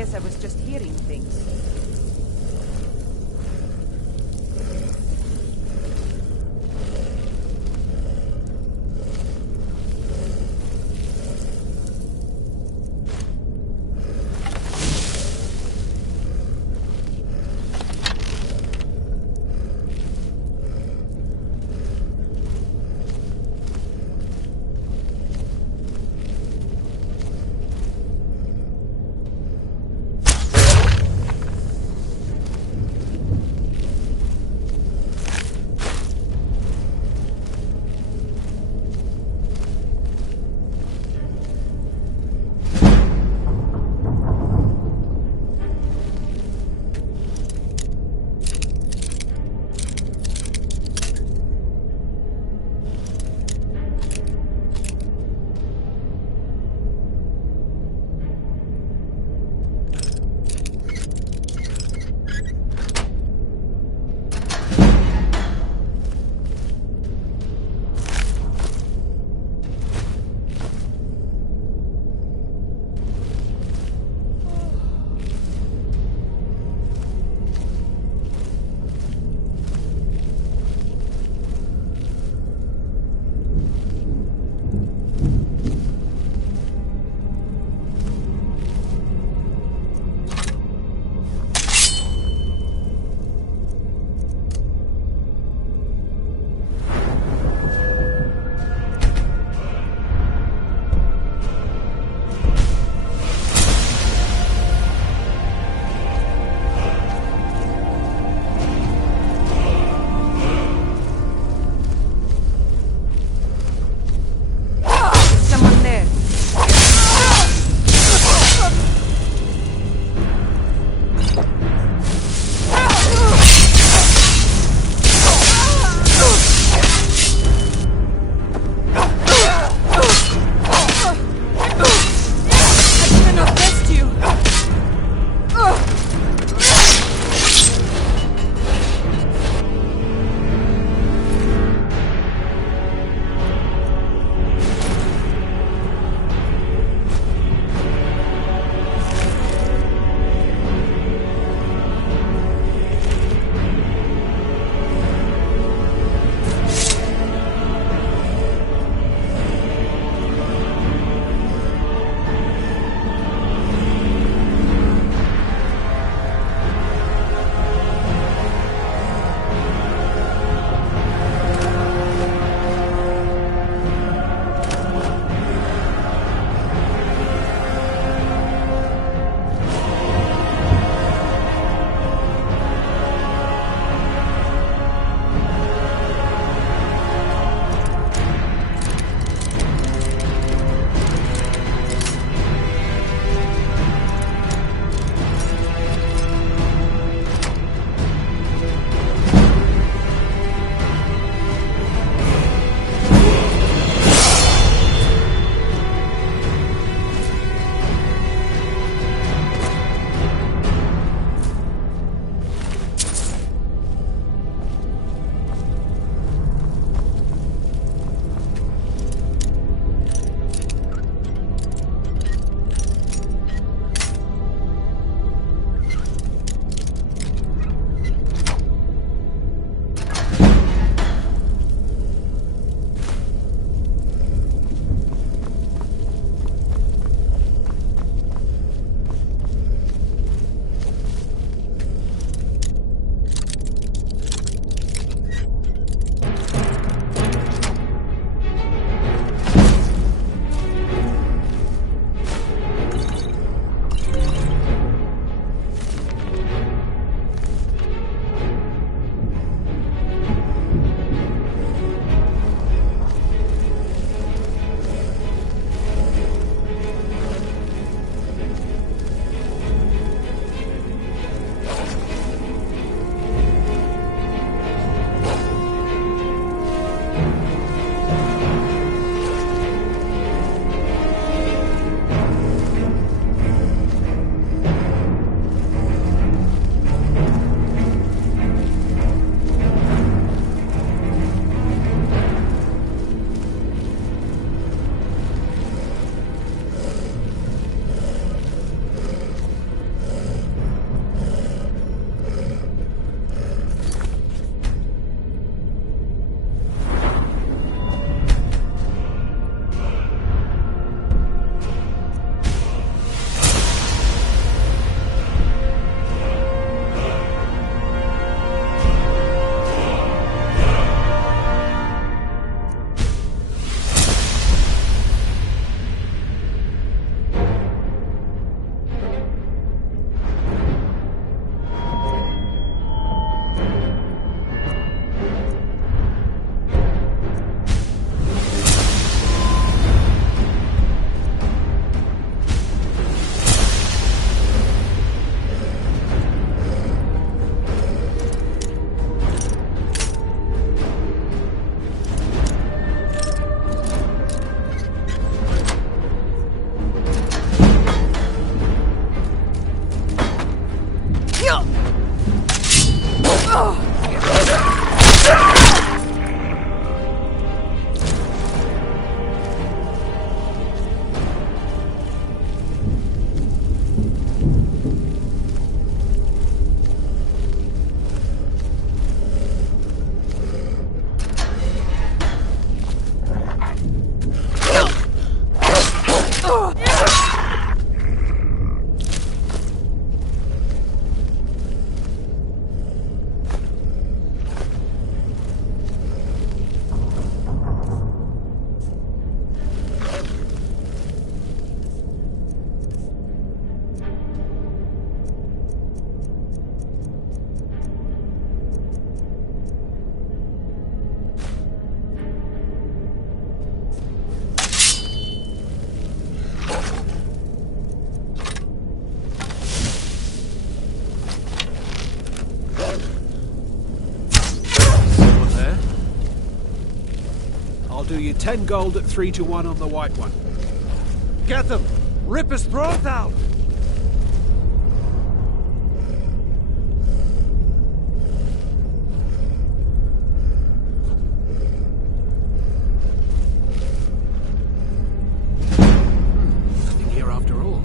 guess I was just hearing things. do you 10 gold at 3 to 1 on the white one. Get them! Rip his throat out! Nothing here after all.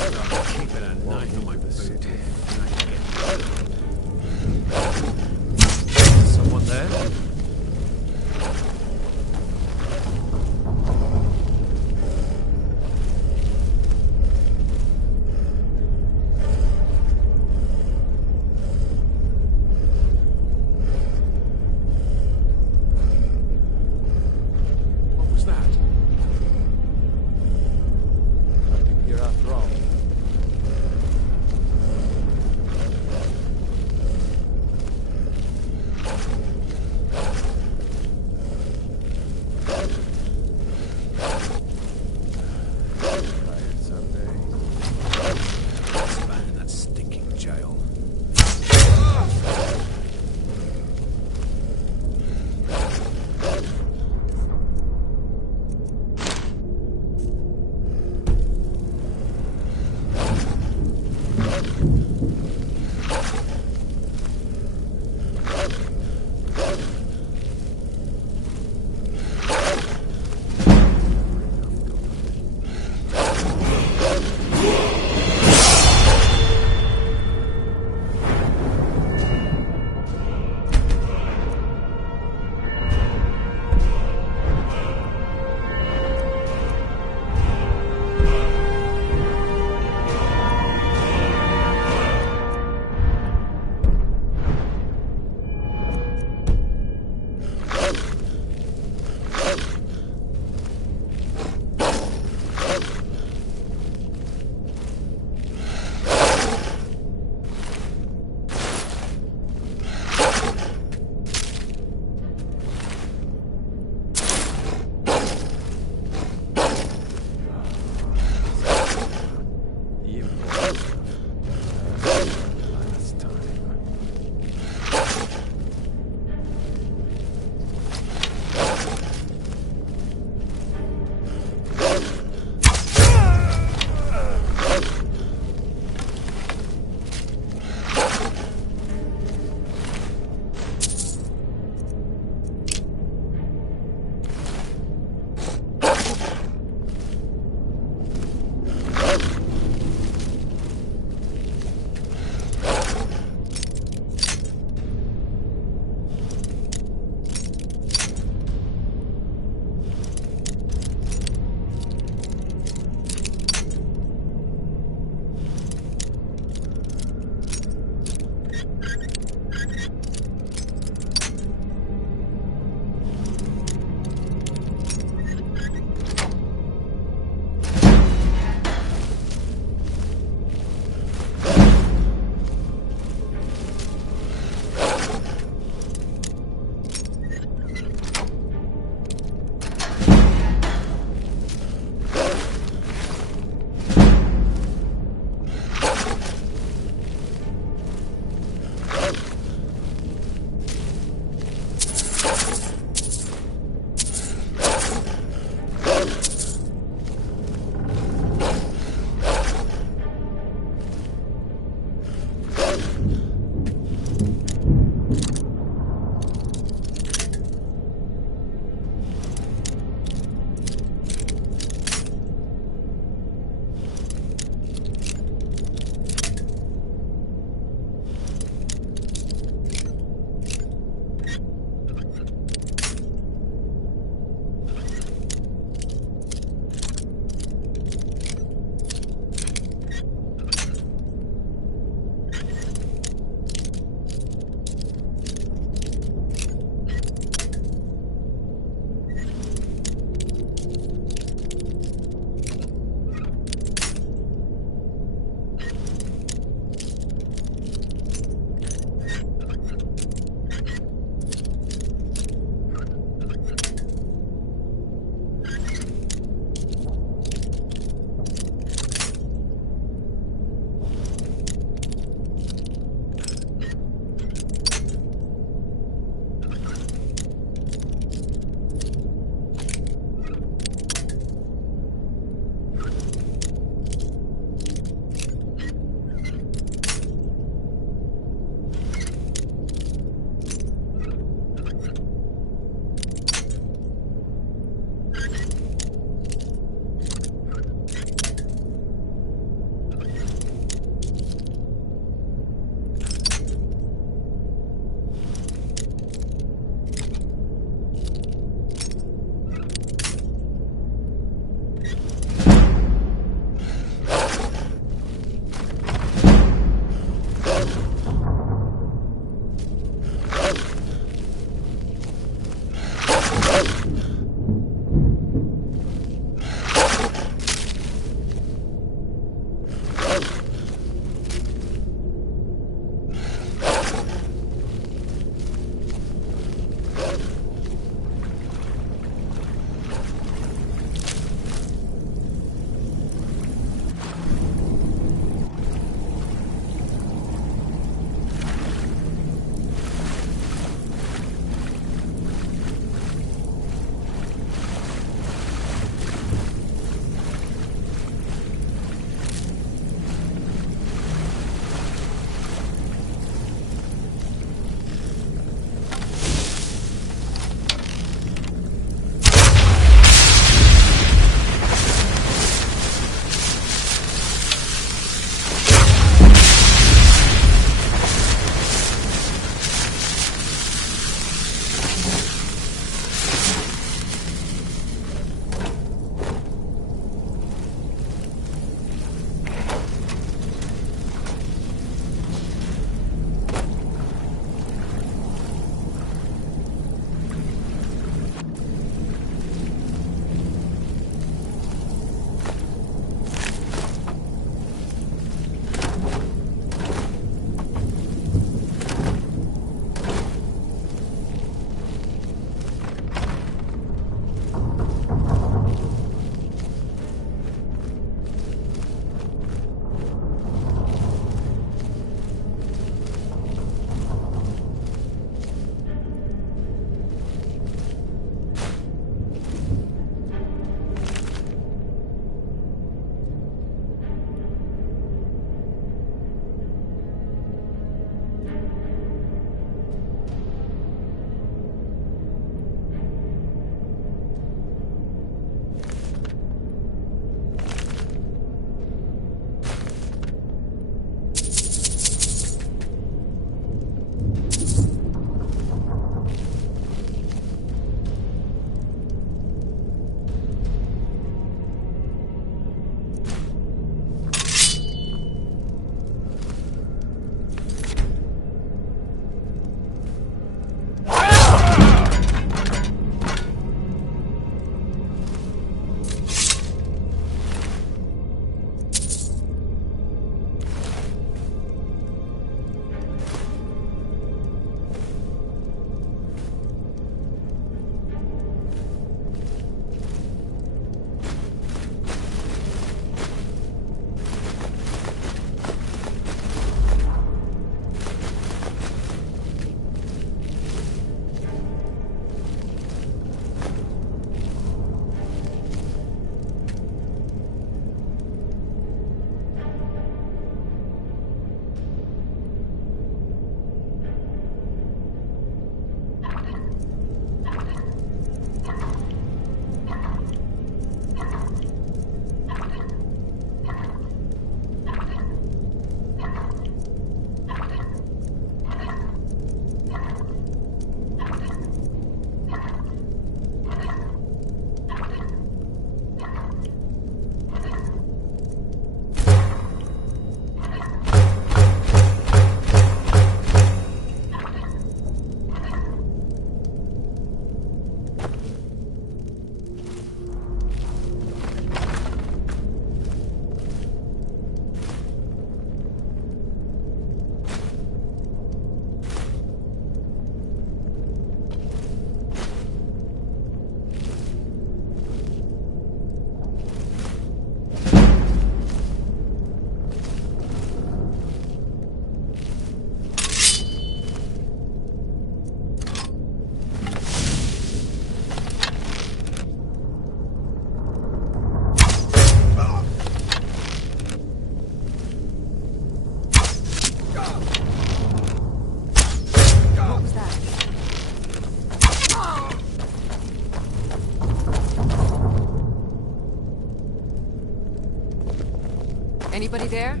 Anybody there?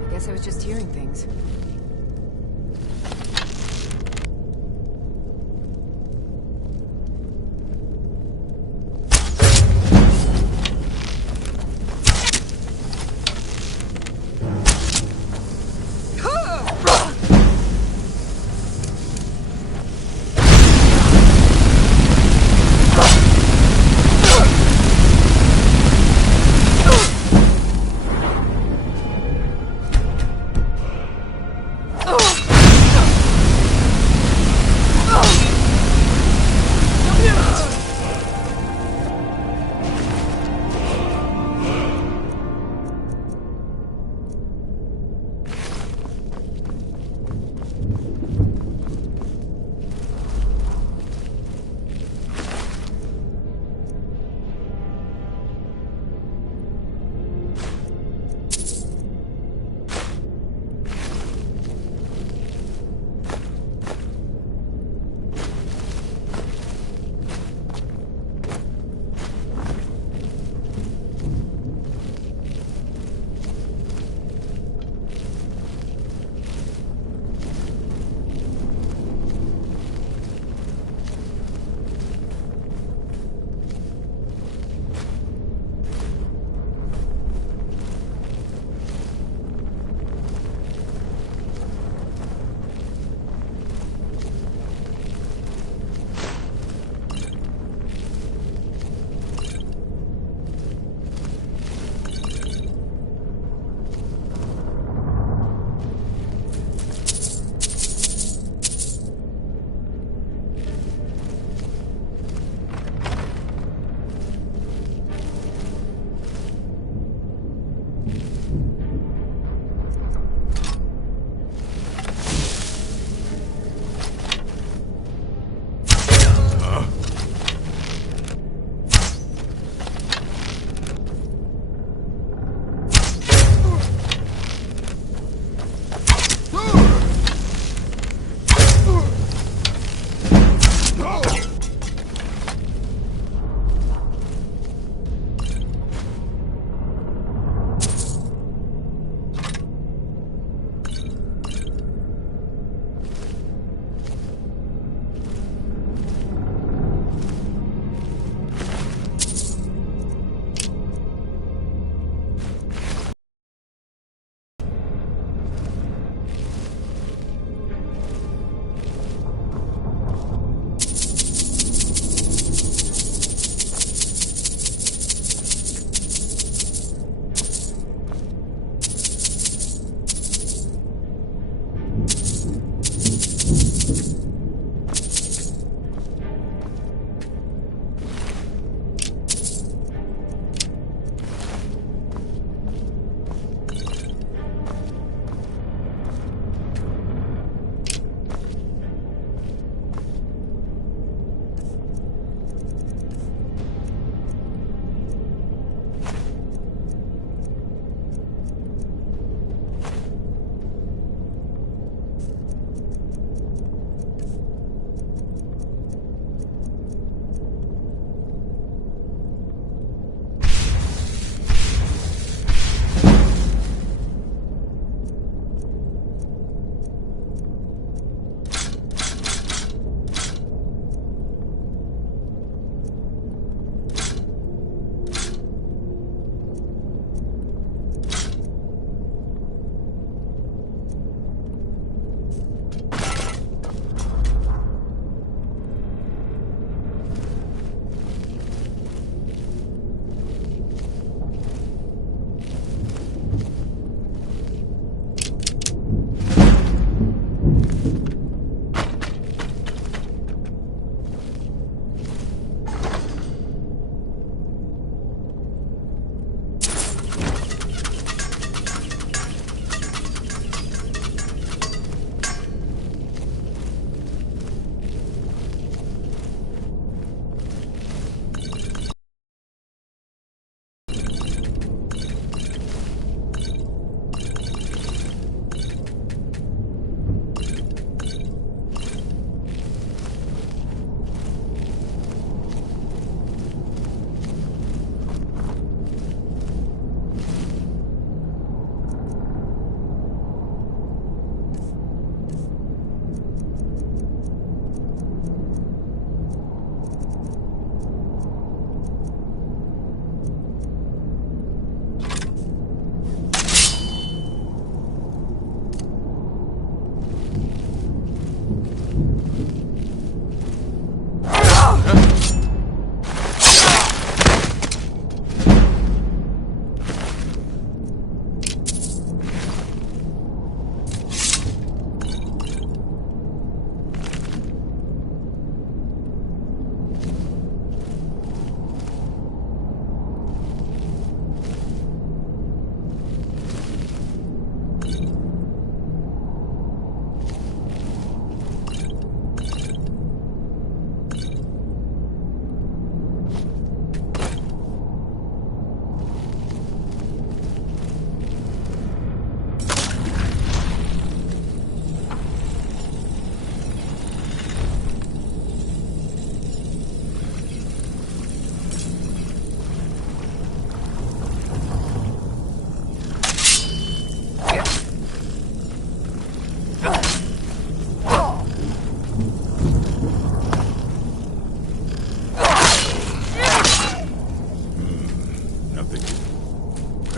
I guess I was just hearing things.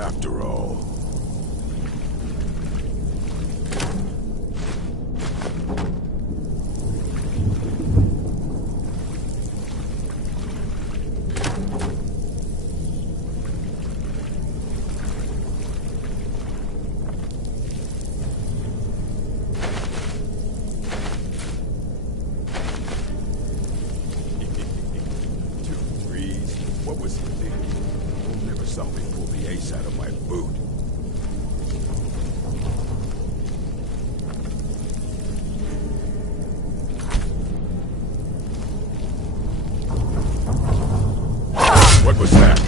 after all. What was he thinking? Bull never saw me pull the ace out of my boot. What was that?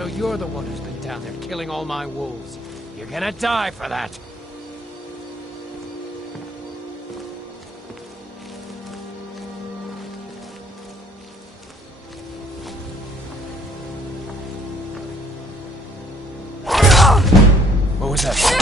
So you're the one who's been down there killing all my wolves. You're gonna die for that! What was that?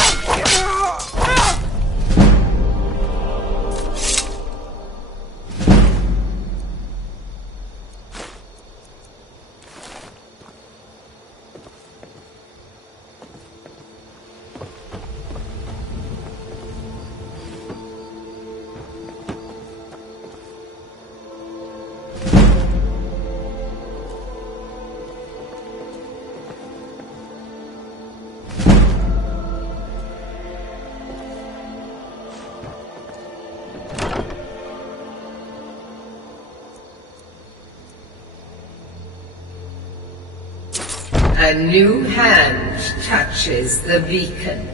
A new hand touches the beacon.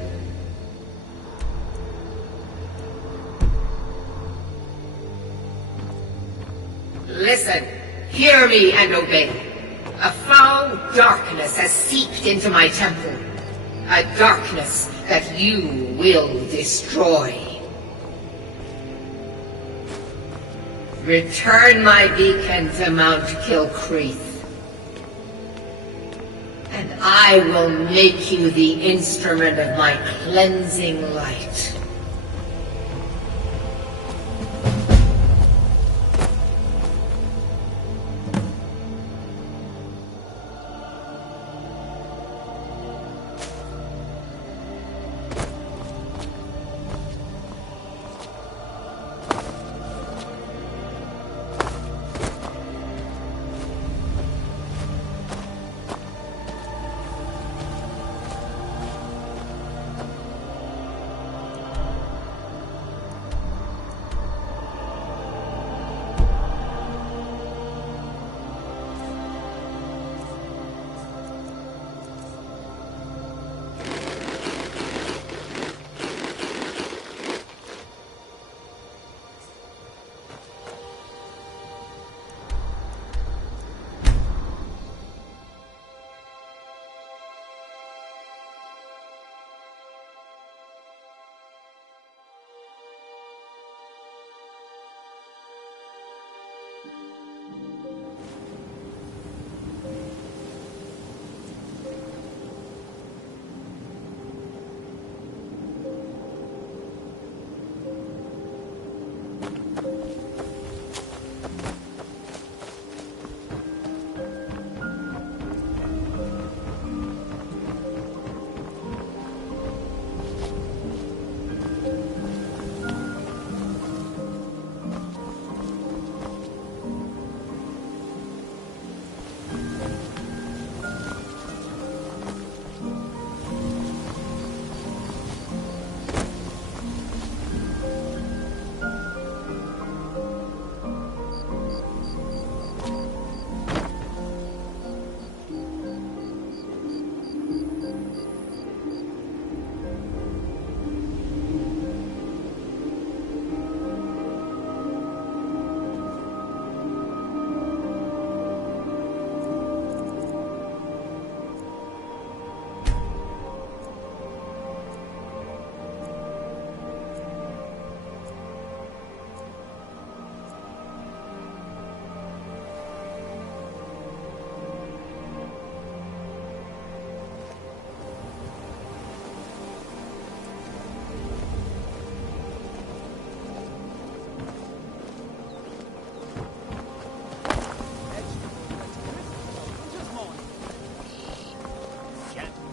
Listen, hear me and obey. A foul darkness has seeped into my temple. A darkness that you will destroy. Return my beacon to Mount Kilcreath. And I will make you the instrument of my cleansing light.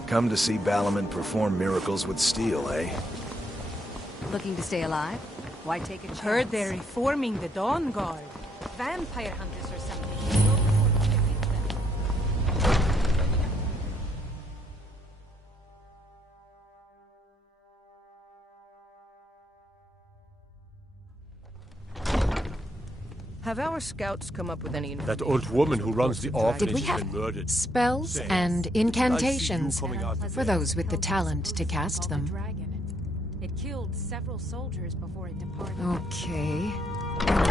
Come to see Balaman perform miracles with steel, eh? Looking to stay alive? Why take a chance? Heard they're reforming the Dawn Guard. Vampire hunters or something. Have our scouts come up with any... That old woman who runs the orphanage Did we has have been murdered. spells and incantations for those with the talent to cast them? It killed several soldiers before it departed. Okay.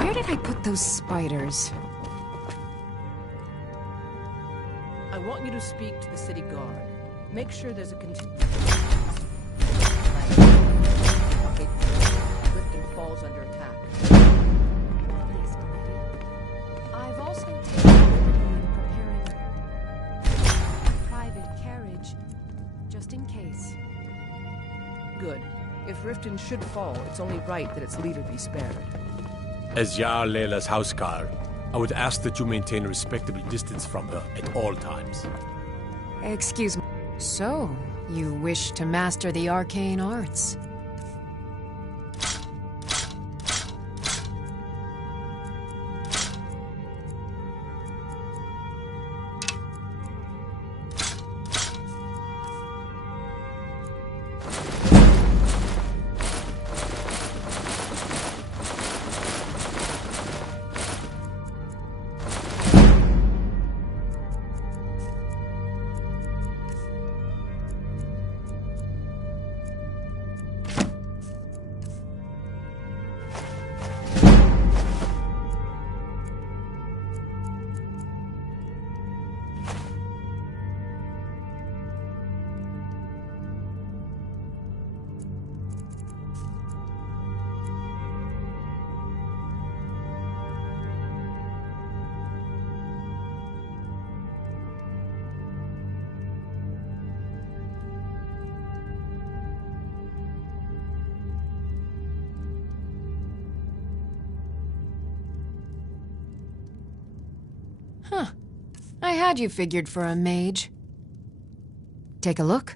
Where did I put those spiders? I want you to speak to the city guard. Make sure there's a Riften falls under attack. Yes, Committee. I've also taken a liberty in preparing a private carriage, just in case. Good. If Riften should fall, it's only right that its leader be spared. As Jarl Layla's housecar, I would ask that you maintain a respectable distance from her at all times. Excuse me. So, you wish to master the arcane arts? Huh. I had you figured for a mage. Take a look.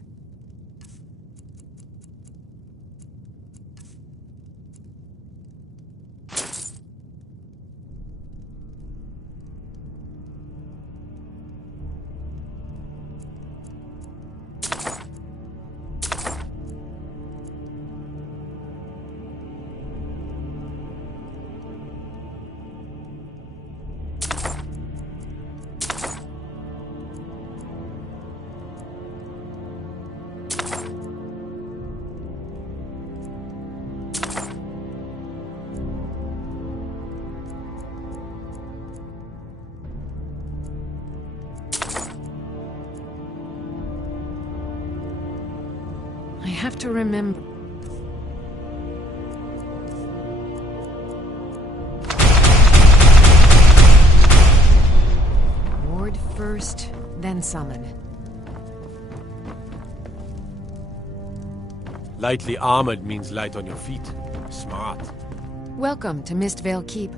I have to remember. Ward first, then summon. Lightly armored means light on your feet. Smart. Welcome to Mistvale Keep.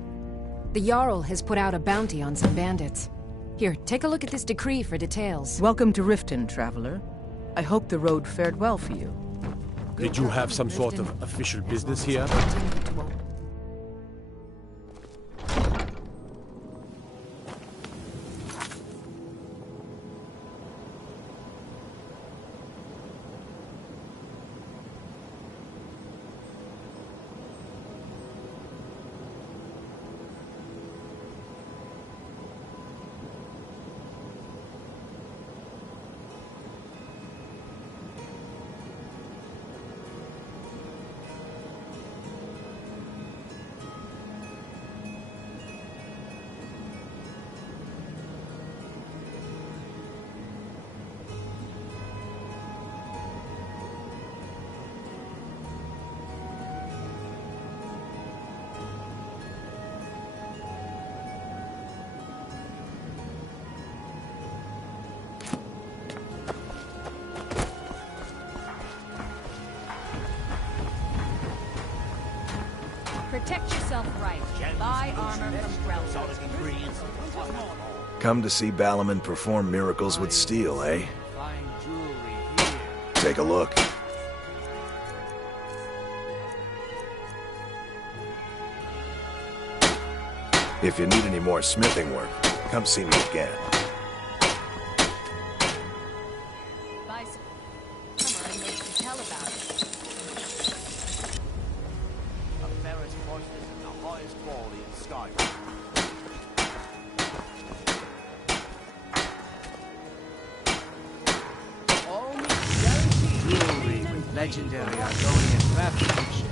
The Jarl has put out a bounty on some bandits. Here, take a look at this decree for details. Welcome to Riften, traveler. I hope the road fared well for you. Did you have some sort of official business here? Protect yourself right. Buy armor from Grells. Come to see Balaman perform miracles with steel, eh? Take a look. If you need any more smithing work, come see me again. Legendary Argonian craftsmanship.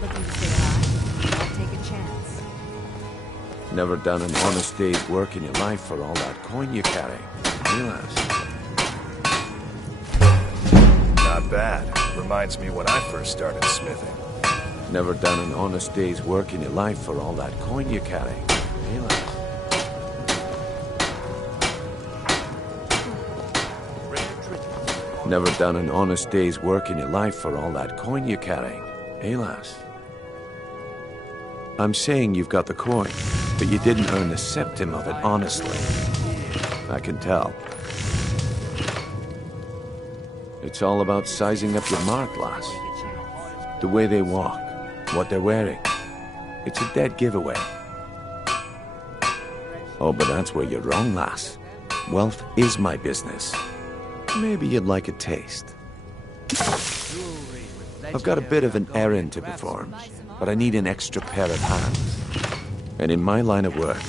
Looking to say hi? I'll take a chance. Never done an honest day's work in your life for all that coin you carry. Not bad. Reminds me when I first started smithing. Never done an honest day's work in your life for all that coin you carry. Eh, lass? Never done an honest day's work in your life for all that coin you're carrying. Eh, lass? I'm saying you've got the coin, but you didn't earn the septim of it honestly. I can tell. It's all about sizing up your mark, lass. The way they walk, what they're wearing. It's a dead giveaway. Oh, but that's where you're wrong, lass. Wealth is my business. Maybe you'd like a taste. I've got a bit of an errand to perform, but I need an extra pair of hands. And in my line of work,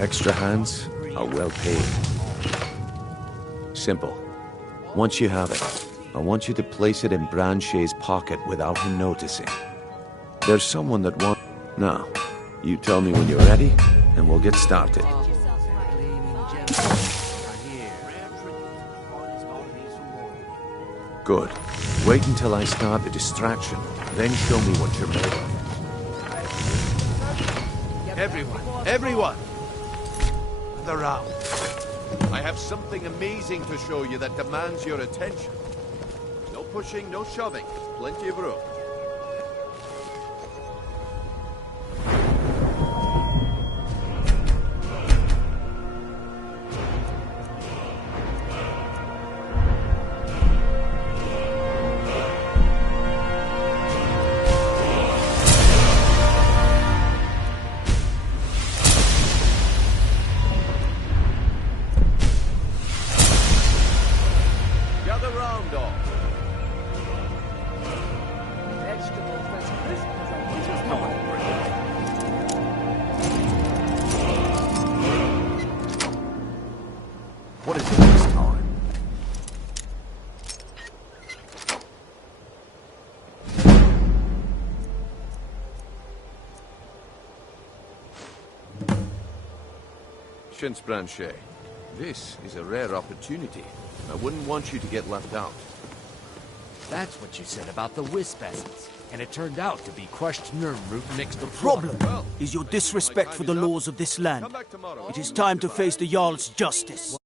extra hands are well paid. Simple. Once you have it, I want you to place it in Branchet's pocket without him noticing. There's someone that wants... Now, you tell me when you're ready, and we'll get started. Good. Wait until I start the distraction, then show me what you're made of. Everyone! The round. I have something amazing to show you that demands your attention. No pushing, no shoving. Plenty of room. What is it this time? Shinz Branchet, this is a rare opportunity. I wouldn't want you to get left out. That's what you said about the wisp essence. And it turned out to be crushed nerve root mixed with Problem is your disrespect for the laws of this land. It is time to face the Jarl's justice.